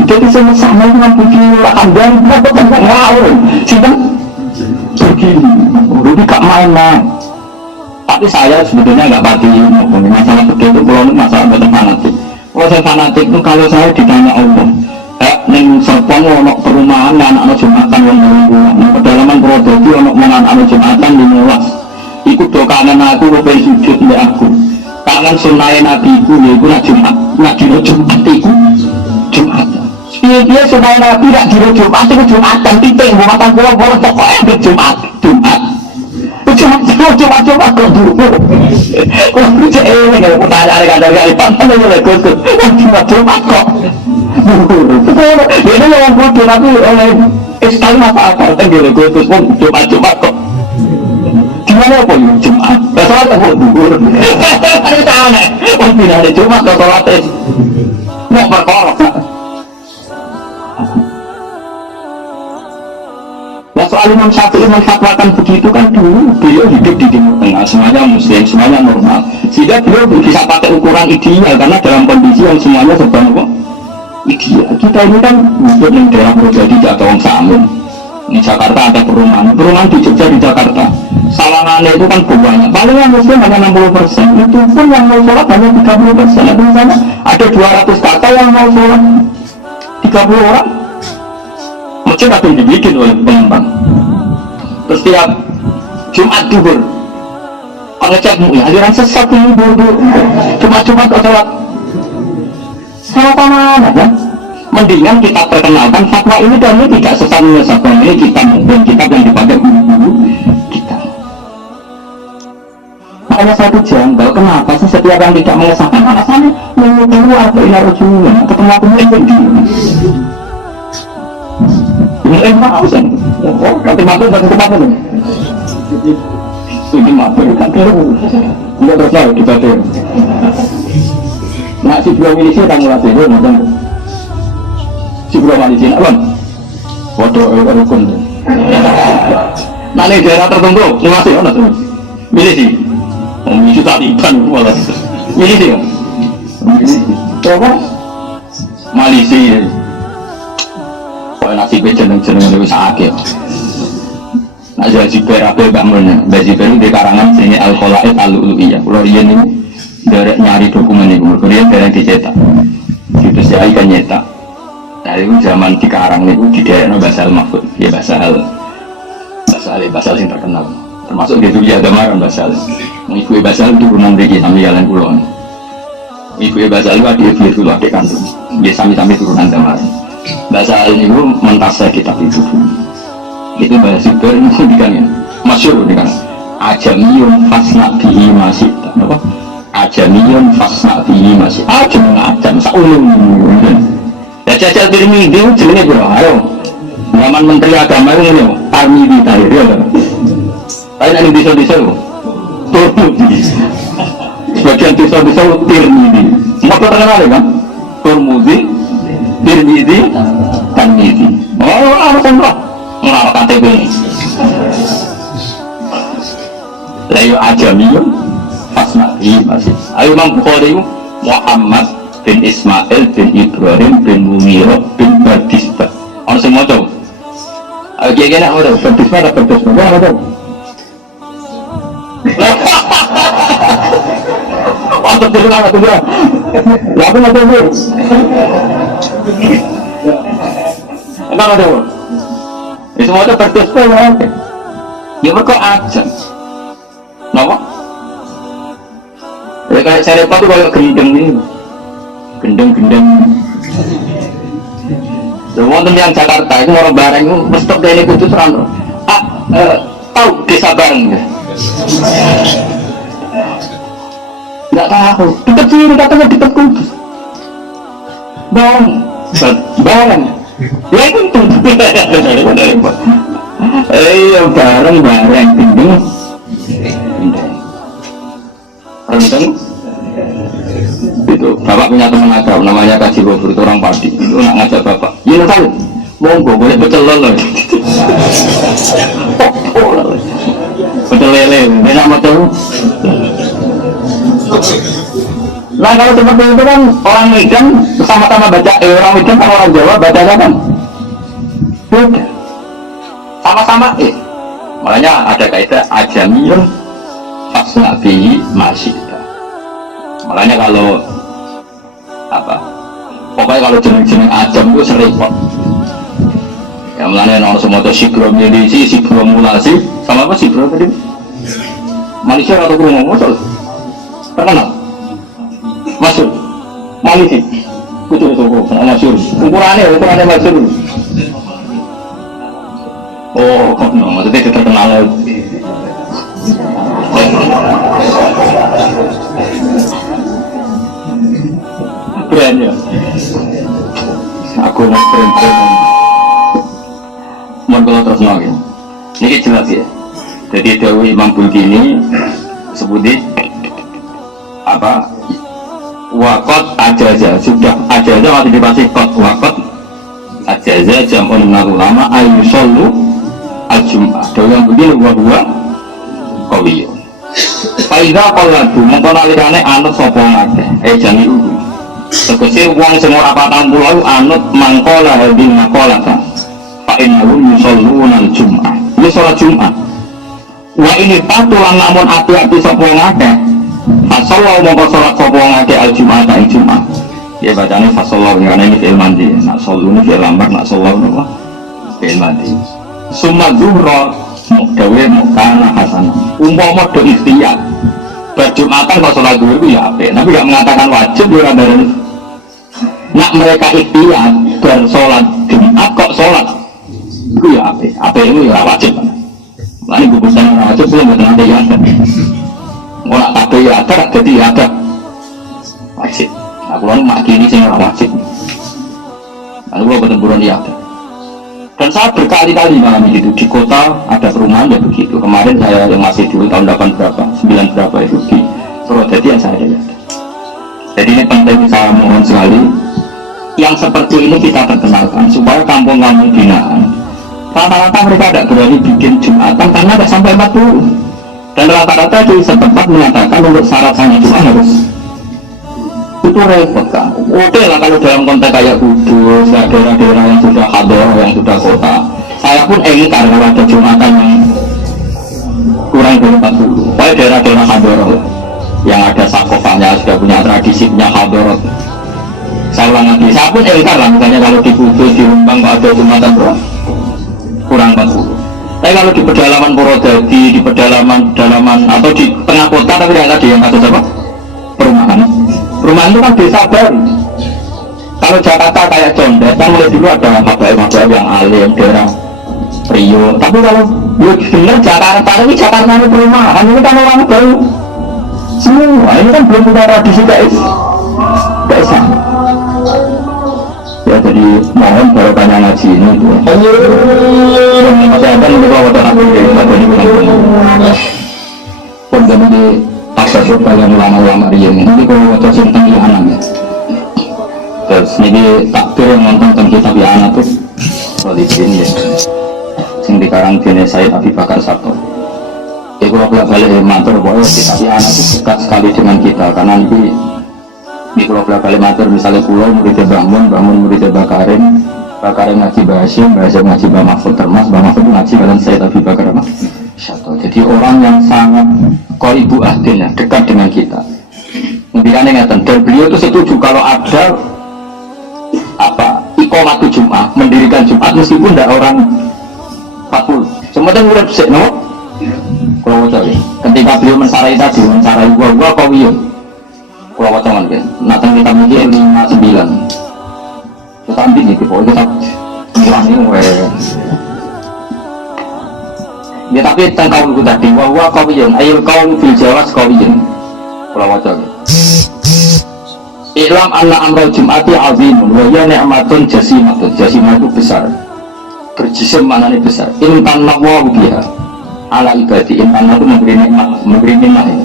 jadi sama-sama Imam Bukhari Anda kenapa tentang ngawur sih kan begini, Rudy gak main-main. Tapi saya sebetulnya nggak pati masalah begitu. Kalau masalah betul fanatik, kalau saya fanatik itu kalau saya ditanya Allah, neng serpong ono perumahan dan anak jumatan yang neng pedalaman Purwodadi ono mengan anak jumatan di Mulas. Ikut do kangen aku kepen sujud mbek aku. Kangen sunnahe nabiku yaiku nak Jumat, nak dino Jumat iku Jumat. Piye sunnahe nabi nak dino Jumat iku Jumatan titik rumah kula pokoke Jumat. Cuma kok dulu. Kok cek ini pertanyaan kadang-kadang pantang oleh Gus. Cuma kok. Ini yang bodoh tapi oleh sekali apa-apa tenggel Gus pun cuma kok. Gimana apa yang Jumat? Salat kok dhuwur. Ada tane. Oh tidak ada Jumat kok salat. Mau perkara. Nah soal Imam Syafi'i menfatwakan begitu kan dulu beliau hidup di Timur Tengah, semuanya muslim, semuanya normal, sehingga beliau bisa pakai ukuran ideal karena dalam kondisi yang semuanya serba ideal. Kita ini kan hidup di daerah Purwodadi atau Wong Samin. Di Jakarta ada perumahan di Jogja di Jakarta. Salangannya itu kan banyak. Paling yang muslim hanya 60%, itu pun yang mau sholat hanya 30%. Itu misalnya ada 200 kakak yang mau sholat 30 orang. Masjid akan dibikin oleh pengembang. Terus tiap Jumat duhur ngecek aliran sesat ini dulu Jumat kok sholat salah mana ya? Mendingan kita perkenalkan fatwa ini dan ini tidak sesat menyesatkan. Ini kita mungkin kitab yang dipakai guru kita. Makanya satu janggal, kenapa sih setiap yang tidak mengesahkan alasannya menunggu atau inarujulan ketemu aku mungkin mau sen, oh nanti mampu bantu kemana nih? Ini mampu kan terus, nggak terus lah dibantu. Nak si belum milisi kamu latih dulu nonton. Si belum milisi nak bang, waduh rukun. Nanti daerah tertentu, masih mana tuh? Milisi, milisi tadi kan malah milisi kan? Apa? Malisi. Nasibnya jeneng-jeneng lebih sakit. Nah, jadi Ziber apa bangun? Ziber itu di karangan sini Al-Kholaid Al-Lu'lu'iyah. Kalau dia ini dari nyari dokumen itu, kemudian dari dicetak. Itu saya ikan nyetak. Nah, itu zaman di karang itu di daerah Basal Mahfud, ya Basal yang terkenal. Termasuk di Dunia Damaran Basal. Ibu Basal itu turunan dari kami jalan pulau. Ibu Basal itu adik dulu adik kandung. Dia sami-sami turunan Damaran. Bahasa ini itu mentasah kitab itu bahasa Ziber itu dikanya masyhur dengan ajamiyun fasna bihi masih apa ajamiyun fasna bihi masih ajam saulun ya jajal Tirmidzi itu jenenge bro ayo zaman menteri agama itu ini Tirmidzi tahir ya tapi nanti bisa sebagian bisa Tirmidzi mau terkenal ya kan Tirmidzi Tirmidzi oh harus enggak ngelawak KTP ini layu ajamiyun fasna'i masih ayo Imam Bukhari Muhammad bin Ismail bin Ibrahim bin Mumirah bin Bardisbah orang semua tahu ayo gini ada Bardisbah ada tahu waktu dulu ada tuh ya aku nggak tahu emang ada ya semua itu Bardisbah ya mereka aja kenapa? Ya kayak saya lepas tuh kayak gendeng ini gendeng semua yang Jakarta itu orang bareng itu mestok dari Kudus rando tahu desa Bareng nggak tahu dekat sini katanya dekat Kudus Bareng ya itu bareng gendeng rendeng itu bapak punya teman akrab namanya Kaji Bobur itu orang Padi itu nak ngajak bapak ya tahu monggo boleh pecel lele pecel lele enak macam nah kalau seperti itu kan orang Medan sama-sama baca orang Medan sama orang Jawa bacanya kan beda sama-sama Makanya ada kaidah ajamiyun fasna bihi masyita. Makanya kalau apa? Pokoknya kalau jeneng-jeneng ajam itu sering kok. Yang mana orang semua itu sigromilisi, sigromulasi, sama apa sigrom tadi? Malaysia atau kurung ngomong terkenal. Masuk, Malaysia. Kutu itu masyur. Ukurannya masyur. Oh, no, maksudnya itu terkenal. Brand ya. Aku mau brand. Mau kalau terus lagi. Ini jelas ya. Jadi Dewi Imam Bulkini sebutin apa? Wakot ajaza sudah ajaza masih dipasih kot wakot ajaza jamun ulama ayusollu al-jum'ah. Dewi yang begini gua kawiyo. Faiza qaladu mengkonalikane anut sapa ngakeh jani udu. Tegese wong sing ora 40 anut mangkola hadin maqalata. Fa innahum yusalluna al-jum'ah. Ini salat Jumat. Wa ini patulan namun ati-ati sapa ngakeh. Fasallahu mongko salat sapa ngakeh al-jum'ah ing Jumat. Ya bacane fasallahu ngene iki fi'il mandi. Nak sallu fi'il lambar nak sallallahu fi'il mandi. Summa zuhra dawe mukana hasanah. Umpama do ikhtiyar berjumatan kok sholat zuhur itu ya apik, tapi gak mengatakan wajib ya dari. Nak mereka ikhtiyar bersolat Jumat kok sholat itu ya apik itu ya wajib. Lain gue pesan wajib belum betul ada ya ada. Mau nak kabeh ya ada, jadi ada wajib. Aku lalu makini sih orang wajib. Lalu gue betul buron ya ada. Dan saya berkali-kali mengalami itu di kota ada perumahan ya begitu. Kemarin saya yang masih dulu tahun 8 berapa, 9 berapa itu di Purwodadi yang saya lihat. Jadi ini penting, saya mohon sekali yang seperti ini kita perkenalkan supaya kampung-kampung binaan rata-rata mereka tidak berani bikin Jumatan karena tidak sampai 40. Dan rata-rata di setempat mengatakan untuk syarat hanya cuma harus itu repot kan. Oke lah kalau dalam konteks kayak Kudus, daerah-daerah yang sudah hadir, yang sudah kota, saya pun ingkar kalau ada Jumatan yang kurang dari 40. Kayak daerah-daerah hadir yang ada sakofanya, sudah punya tradisi, punya hadir. Saya ulang lagi, saya pun ingkar lah misalnya kalau di Kudus, di Rembang ada Jumatan kurang 40. Tapi kalau di pedalaman Purwodadi, di pedalaman atau di tengah kota, tapi yang tadi yang kasus apa? Perumahan itu kan desa baru. Kalau Jakarta kayak Condet, kan mulai dulu ada habaib-habaib yang alim, daerah Priok. Tapi kalau benar Jakarta ini perumahan, ini kan orang baru semua. Ini kan belum punya tradisi desa. Ya jadi mohon barokahnya ngaji ini itu. Masih ada yang bawa tanah ini pun jadi tasawuf kalian ulama-ulama riyen ini kalau wajah tentang anak ya. Terus ini takbir yang nonton tentang kitab anak tuh walisin ya. Sing dikarang dene Said Abi Bakar Sabto. Iku kalau balik matur bahwa kitab anak itu dekat sekali dengan kita karena ini kalau balik matur misalnya pulau muridnya bangun muridnya Bakarim ngaji Bahasim ngaji Mbak Mahfud Termas, Mbak Mahfud ngaji dengan Said Abi Bakar apa? Sabto. Jadi orang yang sangat qoribu ahdin, dekat dengan kita. Kemudian dan beliau itu setuju kalau ada apa iqamatu Jumat, mendirikan Jumat meskipun tidak orang 40. Semuanya urip sik no. Kalau cari, ketika beliau mensarai gua kawiyun. Kalau wacangan kan, nanti kita mungkin 59. Kita ambil nih, pokoknya kita ngurangi ya tapi tentang kaum itu tadi bahwa kawiyan ayil kaum fil jawas kawiyan kalau wajah Ilam anna amral jum'ati azimun wa ya ni'matun jasimatun. Jasimah itu besar, berjisim maknanya besar. Intan nawahu biha ala ibadi. Intan itu memberi nikmat ya.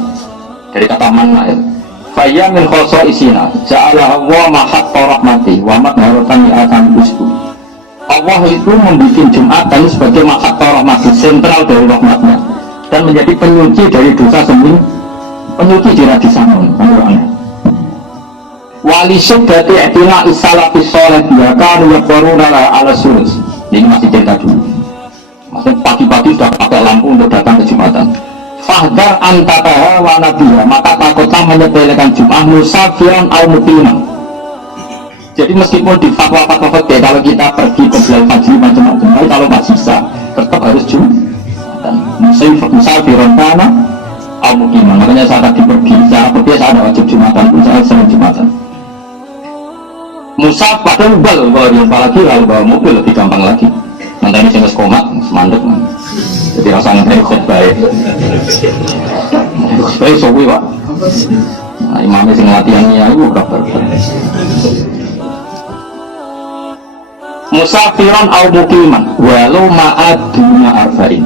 Dari kata manna ya. Faya min khoso isina ja'ala wa mahatta rahmati wa madharatan mi'atan usbu. Allah itu membuat Jumatan sebagai mahatta rahmati, sentral dari rahmatnya, dan menjadi penyuci dari dosa sembunyi, penyuci tidak disangon. Wali syuddati i'tina isalafi sholat bahkan yakwaruna ala sulus. Ini masih cerita dulu. Maksudnya pagi-pagi sudah pakai lampu untuk datang ke Jumatan. Fahdar antara wa nabiya, maka takutlah menyepelekan Jum'ah musafian al muqimah. Jadi meskipun di fatwa-fatwa fikih kalau kita pergi ke Bilal Fajri macam-macam, tapi kalau nggak bisa tetap harus Jumatan. Musafiran kana al muqimah. Makanya saat tadi pergi secara fikih saya ada wajib Jumatan, pun saya sering Jumatan. Musaf padahal ubal kalau apalagi kalau bawa mobil lebih gampang lagi. Nanti ini saya komat, semandek. Jadi rasa ngantri khutbah khutbah sowi pak. Nah, imamnya sing latihannya itu kabar. Musafiran au muqiman walau ma'ad dunya arba'in.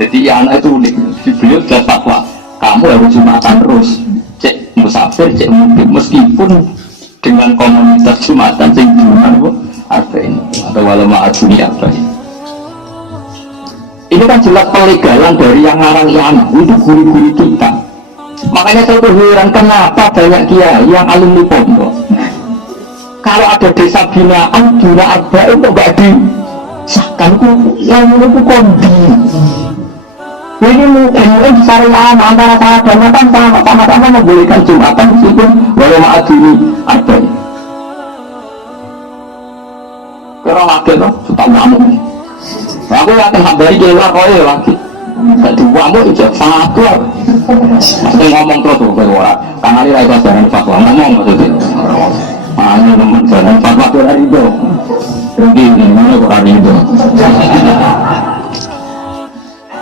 Jadi anak itu unik. Beliau jelas fatwa, kamu harus Jumatan terus. Cek musafir, cek mukim, meskipun dengan komunitas Jumatan sing Jumatan itu arba'in atau walau ma'ad dunya arba'in. Ini kan jelas pelegalan dari yang ngarang Iana, itu guru-guru kita. Makanya saya berheran kenapa banyak kiai yang alumni pondok. Kalau ada desa binaan, Duna Arba'in itu nggak disahkan, yang itu kondi. Ini mungkin syariah antara sahabat dan sama-sama membolehkan Jumatan meskipun walau ma'aduni Arba'in. Kalau lagi loh, suka ngamuk. Aku yakin habari keluar kau lagi. Jadi kamu ijab fatwa. Mesti ngomong terus keluar. Karena ini lagi pelajaran fatwa ngomong maksudnya. Mana teman jalan fatwa tu hari itu. Ini mana kau hari itu.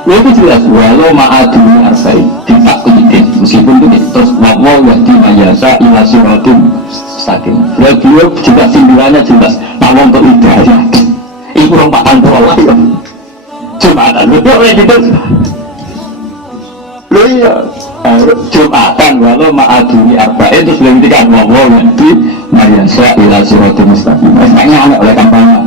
Itu jelas walau ma'aduni arba'in tidak kejadian meskipun itu terus wawaw yang dimayasa ilasirotum stakim. Beliau juga sindirannya jelas. Nawang untuk hidayah. Ibu orang patang pulau ya Jumatan betul gitu lu iya Jumatan walau ma'aduni arba'in itu sudah dikatakan wawaw nanti mariansa ila suratul mustaqim esoknya anak oleh kampanye.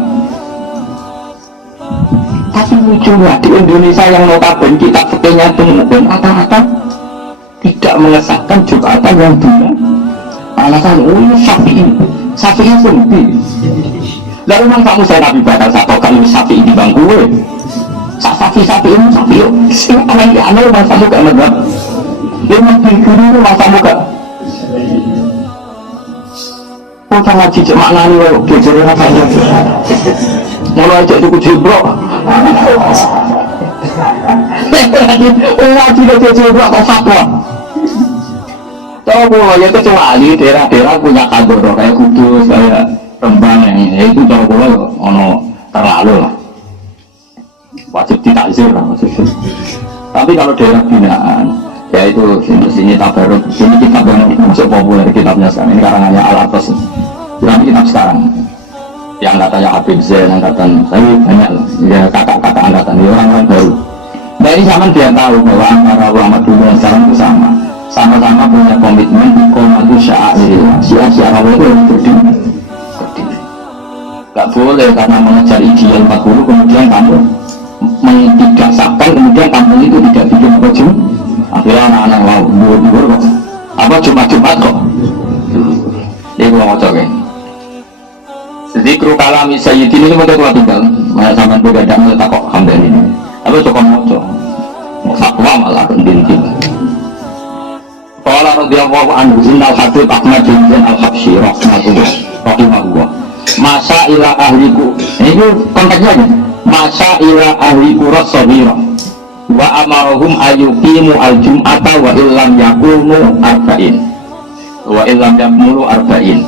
Tapi lucunya di Indonesia yang notabene kita fikihnya dan rata-rata tidak mengesahkan Jumatan yang benar. Alasan ini Syafi'i sendiri. Lalu memang kamu saya nabi bakal satu kali sapi di bangku sapi ini sapi yuk orang yang aneh masa muka medap dia makin kiri masa muka oh tangan cicik makna ini loh kejarin apa aja mulai aja cukup jibro ngaji ke jibro atau fatwa tahu boleh ya kecuali daerah-daerah punya kador kayak Kudus kayak Rembang yang itu cara bola ono terlalu lah wajib ditakzir lah maksudnya. Tapi kalau daerah binaan ya itu sini tabaruk ini kitab yang masuk populer kitabnya sekarang ini karangannya Al-Atas ini kitab sekarang yang katanya Habib Zain angkatan tapi banyak ya kakak-kakak angkatan ini orang-orang baru. Nah ini zaman dia tahu bahwa antara ulama dulu dan sekarang itu sama-sama punya komitmen iqamatu sya'airillah syiar-syiar Allah itu harus berdiri. Gak boleh karena mengejar ideal 40 kemudian kamu mengtidaksakan kemudian kamu itu tidak bikin baju akhirnya anak-anak mau dua kok apa Jumat kok ini kalau mau coba zikru kalami sayyidin ini mau tua tinggal sama begadang letak kok hamdan ini apa coba mau coba fatwa malah kendintin qala radhiyallahu anhu innal habib Ahmad bin al-Habsyi rahimahullah masa ila ahliku ini konteksnya aja masa ila ahliku rasulullah wa amarahum ayyuqimu al-jum'ata wa illam yakunu arba'in wa illam yakmulu arba'in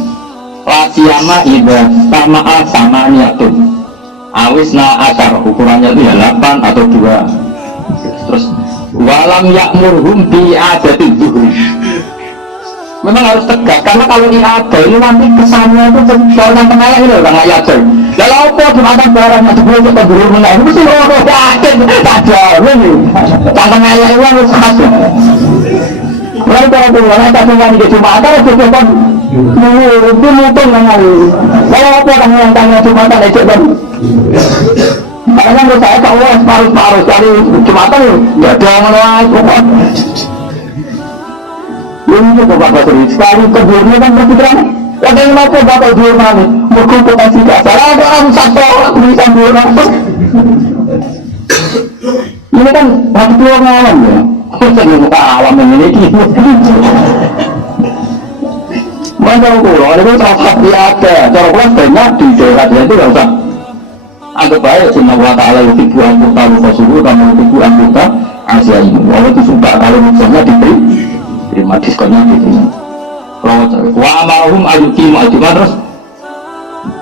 la siyama idza sama'a samaniyatun awisna asar ukurannya itu ya 8 atau 2 terus walam yakmurhum bi adati dhuhri. Memang harus tegak, karena kalau ada ini nanti kesannya itu orang kenal ini orang nggak yakin. Lalu apa Jumatan barangnya sebelum kita buru menang, mesti orang yakin, tak jauh ini. Tentang ayah itu harus khas. Lalu kalau bulan tak tinggal di Jumatan, itu kan mutung dengan itu. Lalu apa yang tanya Jumatan itu kan? Makanya menurut saya kalau separuh kali Jumatan ya ada menolak. Ini juga bapak sering sekali keburnya kan berpikiran ada yang mau bapak jurnal buku potensi dasar ada orang satu bisa jurnal Ini kan waktu orang alam ya. Kok saya muka alam yang ini gitu. Mana kalau ada pun sahabat ada. Cara pulang banyak di daerah itu nggak usah. Anggap baik Inna wa ta'ala yuhibbu an yuqtalu fasuhu kama yuhibbu an yuqta asyainu. Allah itu suka kalau musuhnya terima diskonnya gitu. Wa amarahum ayyuqimu al-jum'ah terus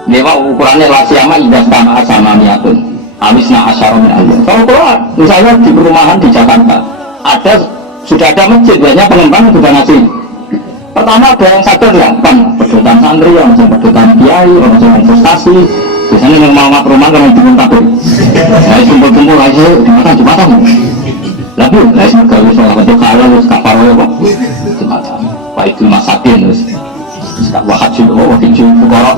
dewa ukurannya lasiyama idah sama niatun amisna asyara min aliyah. Kalau misalnya di perumahan di Jakarta sudah ada masjid, banyak pengembang sudah ngasih. Pertama ada yang sadar ya, pedotan santri, orang yang pedotan kiai, orang yang investasi. Biasanya yang mau perumahan kalau bingung takut. Nah, kumpul-kumpul aja di mata. Lalu, saya semoga usaha untuk kalau harus kapal apa? Di mata. Wahidul masakin terus. Wahajul fuqara.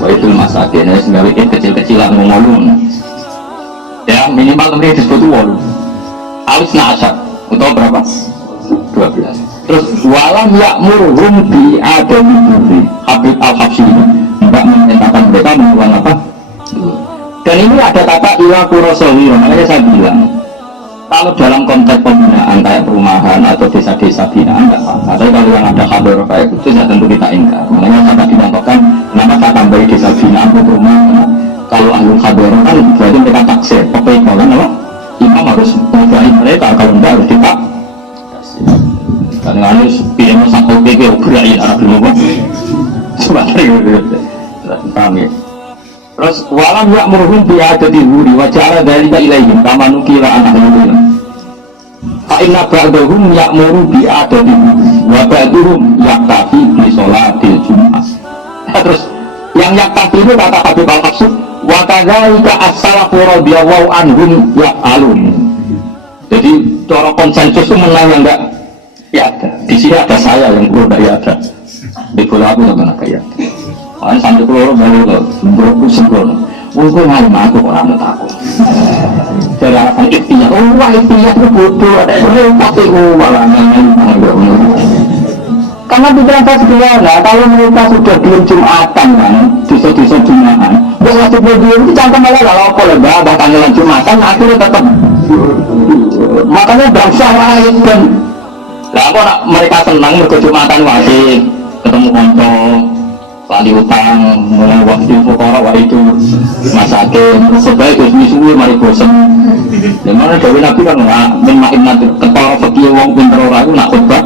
Wahidul masakin terus nggak bikin kecil-kecilan ngomong. Ya minimal mereka disebut walu. Alisna asyar. Untuk berapa? 12. Terus walam ya'muruhum bi adami dzurri. Habib al-Habsyi tidak menyatakan mereka melakukan apa? Dan ini ada kata ila qurasawira. Makanya saya bilang kalau dalam konteks pembinaan kayak perumahan atau desa-desa binaan tidak apa-apa. Tapi kalau yang ada kabar kayak itu ya tentu kita ingkar. Makanya saya tadi contohkan kenapa saya tambahi desa binaan atau perumahan. Kalau ahli kabar kan berarti mereka taksir. Oke, kalau apa? Imam harus menghargai mereka, kalau tidak harus dipak. Karena harus pilih satu PG berain arah dulu. Sebentar kami. Terus walam ya'muruhum bi adati huri wa ja'ala dzalika ilaihim kama nukila an ahlihi. Fa inna ba'dahum ya'muru bi adati wa ba'dhum yaktafi bi sholatil jumu'ah. Terus yang yaktafi itu kata Habib al-Habsyi wa kadzalika as-salafu radhiyallahu anhum ya'alun. Jadi cara konsensus itu menang yang enggak ya ada. Di sini ada saya yang perlu dari ada. Di bola aku sama nak ya. Kan sampai keluar baru loh, berku sembrono. Aku ngalim aku orang takut. Jadi alasan ikhtiar, wah ikhtiar itu bodoh. Ada yang pakai malah ngalim. Karena pikiran saya sederhana, kalau mereka sudah belum Jumatan kan, desa-desa Jumatan, buat wajib belum itu contoh malah kalau apa lebah, bahkan dalam Jumatan akhirnya tetap. Makanya bangsa lain kan. Lah apa nak mereka senang berkejumatan wajib ketemu konco lali utang mulai waktu fuqara waktu itu masakin sebaik suwi mari bosan. Dimana Dewi Nabi kan nggak memain nanti ketara fakir wong pinter orang itu nak khutbah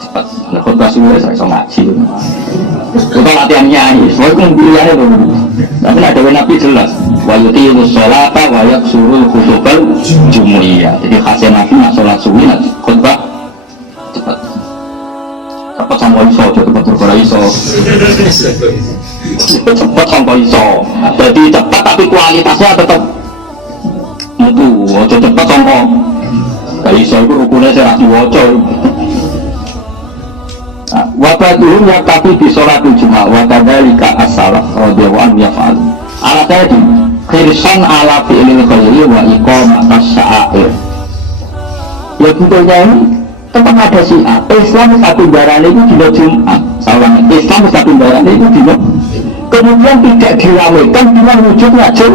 cepat nak khutbah suwi saya so ngaji. Itu latihan nyanyi. Soalnya pilihannya tuh. Tapi nak Dewi Nabi jelas. Wayuti musolata wayak surul khutbal jumuiyah. Jadi khasnya Nabi nak sholat suwi nak khutbah cepat sampai iso, cepat bergerak iso cepat sampai iso jadi cepat tapi kualitasnya tetap mutu, cepat sampai gak iso itu rukunnya saya rati wajah wabatuhum yang tapi di sholatul jum'ah wakadhalika as-salaf radhiyallahu anhu yaf'al ala tadi khirsan ala fi'lil khairi wa iqamatas sya'air ya tentunya ini tetap ada syiar. Islam satu barang itu dino Jumat. Salah Islam satu barang itu dino. Kemudian tidak diramaikan dengan wujud ngajur.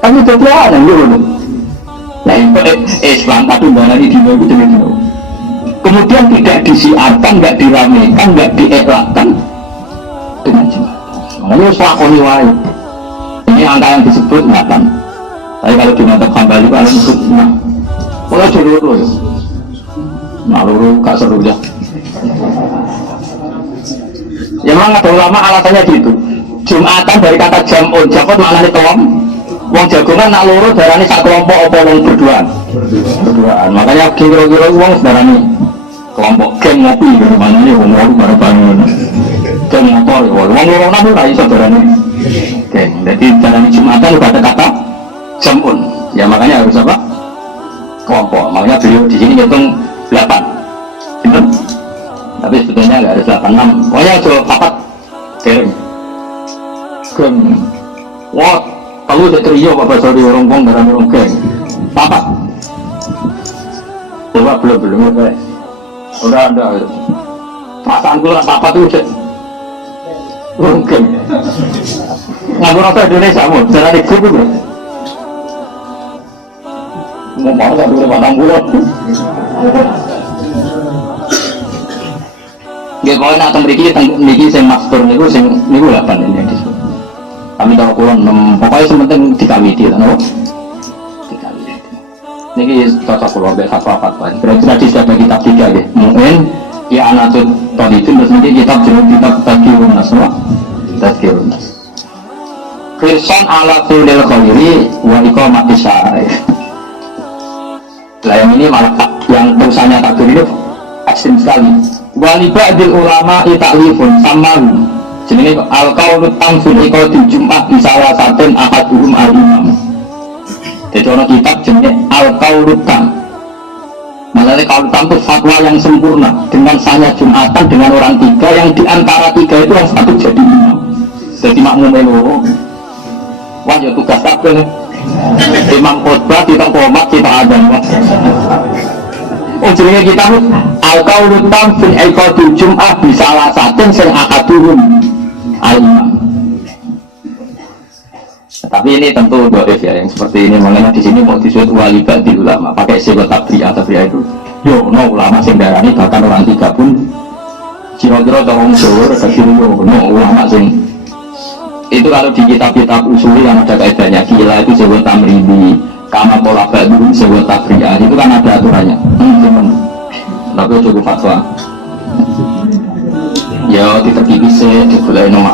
Tapi jadi ada dulu. Nah Islam satu barang itu dino itu dino. Kemudian tidak disiarkan, tidak diramaikan, tidak diikrarkan dengan Jumat. Makanya selakoni wae. Ini angka yang disebut 8. Tapi kalau di mata kembali kalau disebut 6. Kalau dulu ya. Maluru gak seru ya. Ya memang ada ulama alasannya gitu. Jumatan dari kata jam'un, jam'un maknanya kelom. Wong jagongan nak loro darani sak kelompok apa wong berduaan. Berduaan. Makanya kira-kira wong darani kelompok geng ngopi maknanya wong loro bareng-bareng. Geng motor wong loro nang ora iso darani. Geng. Jadi darani Jumatan udah ada kata jam'un. Ya makanya harus apa? Kelompok. Makanya beliau di sini hitung 8 bener? Tapi sebetulnya nggak ada 8, 6 pokoknya coba papat kering geng wah kalau udah trio apa sorry orang pong darah orang geng papat coba belum udah ada perasaan gue lah papat itu orang geng nganggur rasa Indonesia mau darah di grup itu mau satu lewat 60. Nggih pokoke nak teng mriki sing makstur niku niku 8 ini yang disebut. Kami kalau kurang 6, pokoknya sementing dikawiti lah, no? Dikawiti. Niki cocok kalau ambil fatwa-fatwa. Kira-kira di ada kitab 3 ya. Mungkin ya anak tuh tadi itu terus nanti kitab Tadhkirun Nas, no? Tadhkirun Nas. Khirsan ala fi'lil khairi wa iqamati syar'i. Lah yang ini malah yang tulisannya takdir itu ekstrim sekali. Waliba'dil ulama ta'lifun samahu jenenge al-qawlu tamfil iqati Jumat di salah saten ahaduhum al-imam. Jadi orang kitab jenenge al-qawlu tam. Maksudnya qaul tam itu fatwa yang sempurna dengan sahnya Jumatan dengan orang 3 yang diantara 3 itu yang satu jadi imam. Jadi makmum loro. Wah ya tugas kabeh. Imam khotbah kita qomat kita adzan. Oh jenenge kita al-qawlu tam fil iqati Jumat di salah saten sing ahaduhum al-imam. Tapi ini tentu doif ya yang seperti ini, makanya di sini mau disebut walibati ulama pakai sebut tabri'ah itu yo no ulama sing darani bahkan orang 3 pun kira-kira orang Jawa ada no ulama sing itu kalau di kitab-kitab usuli yang ada kaidahnya gila itu sebut tamridi kama pola ba'du sebut tabri'ah itu kan ada aturannya. Tapi cukup fatwa ya diterki bisa digulai no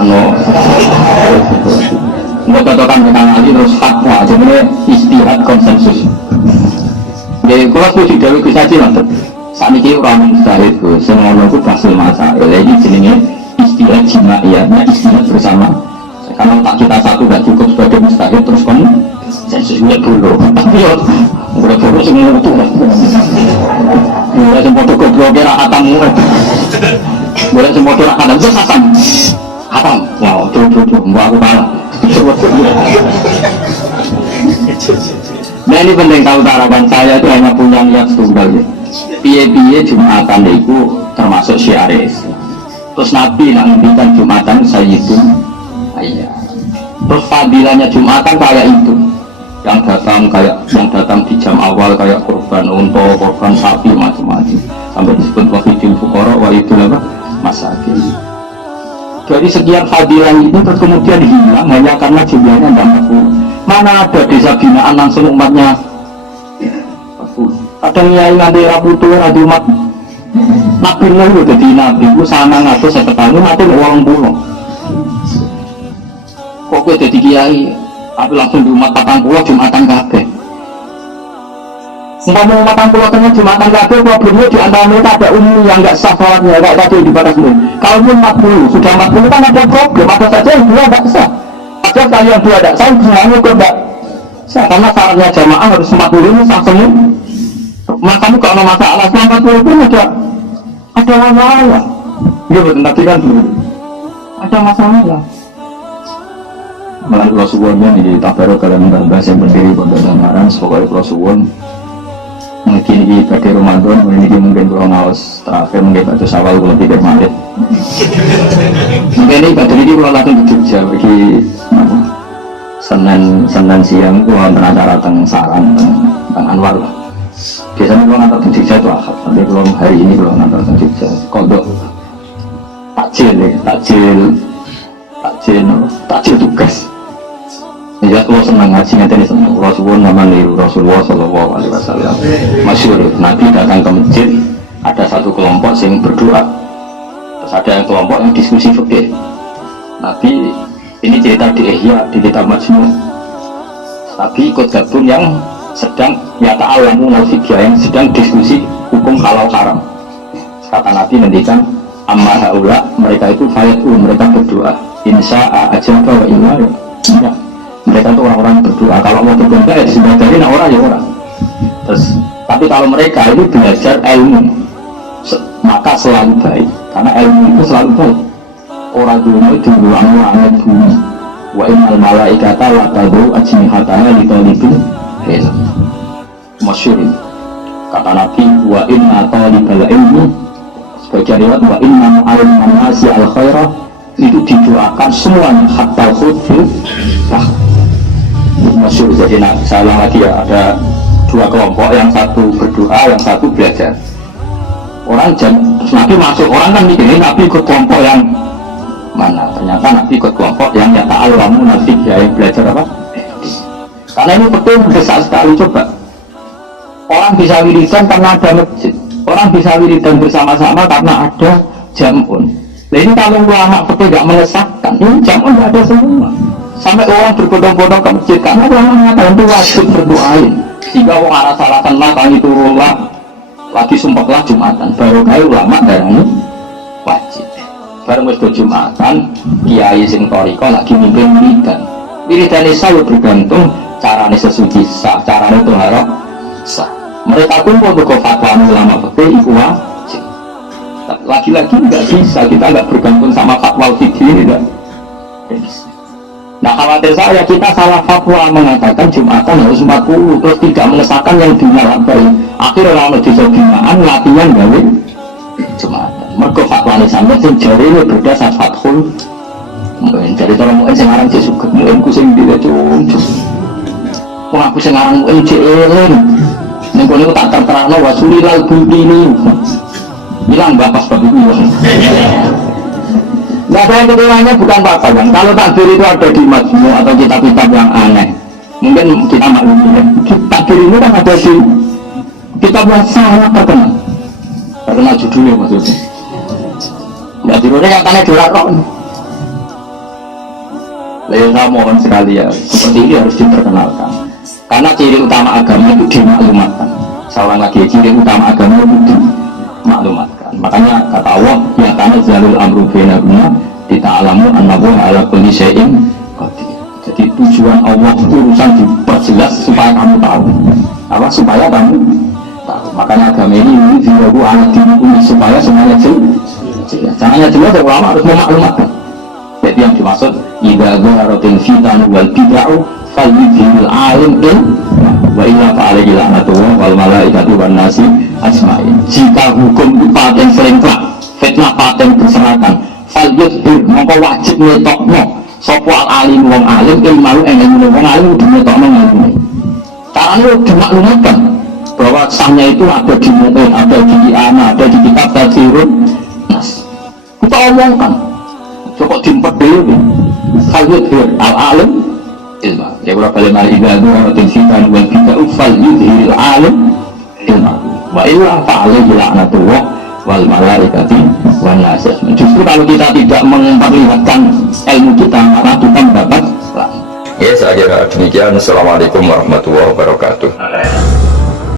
nggak cocokkan dengan ahli terus fatwa jadi istihad konsensus. Jadi kalau setuju dari kisah nanti saat ini orang mustahid semua itu basul masalah ini jenenge istihad jimaiyahnya istihad bersama. Karena tak kita satu gak cukup sebagai mustahid terus konsensus dulu tapi ya udah dulu semua itu boleh sempat goblok kira hatamu boleh sempat kira hatam itu hatam wow tuh mbak aku kalah. Nah ini penting tahu tarakan saya itu hanya punya niat tunggal ya. Piye-piye Jumatan itu termasuk syiar Islam. Terus Nabi nak ngendikan Jumatan sayyidun ayat. Terus fadilahnya Jumatan kayak itu. Yang datang di jam awal kayak korban unta, korban sapi macam-macam. Sampai disebut wahidul fuqara wa idul apa? Masakin. Dari sekian fadilah itu terus kemudian hilang hanya karena jumlahnya tidak 40. Mana ada desa binaan langsung umatnya 40. Kadang nyai nganti raputu ada umat Nabi Nuh jadi Nabi itu sana ngatur saya ketemu nanti uang pulau. Kok gue jadi kiai tapi langsung di umat 40 Jumatan kabeh. Umpama umat 40 tengah Jumatan kabeh problemnya di antara mereka ada umum yang enggak sah sholatnya kayak tadi di batas umum. Kalaupun 40 sudah 40 kan ada problem, ada saja yang 2 enggak sah. Ada kalau yang 2 enggak sah semuanya kok enggak sah karena syaratnya jamaah harus 40 ini sah semua. Makamu kalau masalah 40 pun ada masalah. Iya betul tadi kan dulu ada masalah. Malah kalau suwonnya di tabarok kalian bahas yang berdiri pada samaran sebagai kalau suwon mungkin di pada Ramadan mungkin kalau ngawas terakhir mungkin pada Syawal kalau tidak marit mungkin ini pada ini kalau langsung ke Jogja pergi Senin siang itu pernah acara tentang Saran tentang Anwar lah. Biasanya kalau ngantar ke Jogja itu Ahad, tapi kalau hari ini kalau ngantar ke Jogja kodok takjil tugas. Ya kalau senang ngaji nanti senang. Rasulullah nama niru Rasulullah Shallallahu Alaihi Wasallam. Masyhur Nabi datang ke masjid ada satu kelompok yang berdoa. Terus ada yang kelompok yang diskusi fikih. Nabi ini cerita di Ihya di kitab Majmu'. Nabi ikut gabung yang sedang yata'alamu al-fikih yang sedang diskusi hukum halal haram. Kata Nabi ngendikan amma haula mereka itu fayatu mereka berdoa insya'a ajaba wa inna ya. Mereka itu orang-orang berdoa kalau mau berdoa ya disebutkan orang ya orang. Terus tapi kalau mereka ini belajar ilmu maka selalu baik karena ilmu itu selalu baik. Orang dulu itu langit bumi wa innal malaikata la tadu ajnihatana li talibin ilm. Masyhur kata Nabi wa inna talibal ilmi sebagai riwayat wa inna ma'al nasi al khairah itu didoakan semuanya hatta khutfil masyhur. Jadi salah lagi ya ada dua kelompok, yang satu berdoa, yang satu belajar. Orang Nabi masuk, orang kan mikirin Nabi ikut kelompok yang mana? Ternyata Nabi ikut kelompok yang nyata alamu nanti yang belajar apa? Karena ini betul mendesak sekali. Coba orang bisa wiridan karena ada masjid, orang bisa wiridan bersama-sama karena ada jamun. Nah ini kalau ulama betul nggak mengesahkan, ini jamun nggak ada semua. Sampai orang berbondong-bondong ke masjid karena ulama mengatakan itu wajib berdoain. Sehingga orang arah-arahkan lah, kami turunlah, lagi sumpahlah Jumatan. Baru kayak ulama darahnya wajib. Baru mesti Jumatan, kiai sing toriko lagi mimpin wiridan. Wiridan itu bergantung caranya sesuci sah, caranya itu harap sah. Mereka kumpul ke fatwa ulama fikih itu wajib. Lagi-lagi nggak bisa, kita nggak bergantung sama fatwa fikih ini enggak. Nah khawatir saya kita salah fatwa mengatakan Jumatan harus 40 terus tidak mengesahkan yang dinalabai. Akhirnya orang bisa binaan latihan gawe Jumatan. Mereka fatwa ini sampai sejari ini berdasar fathul mungkin dari orang mungkin sekarang saya suka mungkin aku sering bila cuncus wah aku sekarang mungkin jeleng ini aku tak terterang wasulilal ini bilang bapak sebab itu nggak ada yang keduanya bukan apa-apa kan. Kalau takbir itu ada di majmu atau kitab-kitab yang aneh mungkin kita maklumi ya. Takbir ini kan ada di kitab yang sangat terkenal judulnya maksudnya nggak judulnya yang tanya dilarang. Saya mohon sekali ya, seperti ini harus diperkenalkan karena ciri utama agama itu dimaklumatkan. Seorang lagi ciri utama agama itu dimaklumatkan. Makanya kata Allah ya karena jalul amru bainahuma dita'alamu annahu ala kulli syai'in qadir. Jadi tujuan Allah urusan diperjelas supaya kamu tahu apa supaya kamu tahu. Makanya agama ini diragu ala diriku supaya semuanya jelas. Caranya jelas ya ulama harus memaklumatkan. Jadi yang dimaksud idza dhaharatil fitan wal bid'ah falyudhil alim wa illa fa'alaihi la'natullah wal malaikatu wan nasi ajmain. Jika hukum itu paten selengkap, fitnah paten berserakan, falyudhil maka wajib ngetokno sapa alim wong alim ilmu ilmu wong alim kudu ngetokno ilmu. Caranya dimaklumatkan bahwa sahnya itu ada di mu'min, ada di ana, ada di kitab tafsirun nas. Kita omongkan cukup dimpet dulu falyudhil al-alim ilmu. Ya berapa lemari idza dhaharatil fitan wal bid'ah falyudhil alim ilmu. Wa illa fa'alaihi la'natullah wal malaikati wan nas. Justru kalau kita tidak memperlihatkan ilmu kita maka kita mendapat. Ya saya kira demikian. Assalamualaikum warahmatullahi wabarakatuh.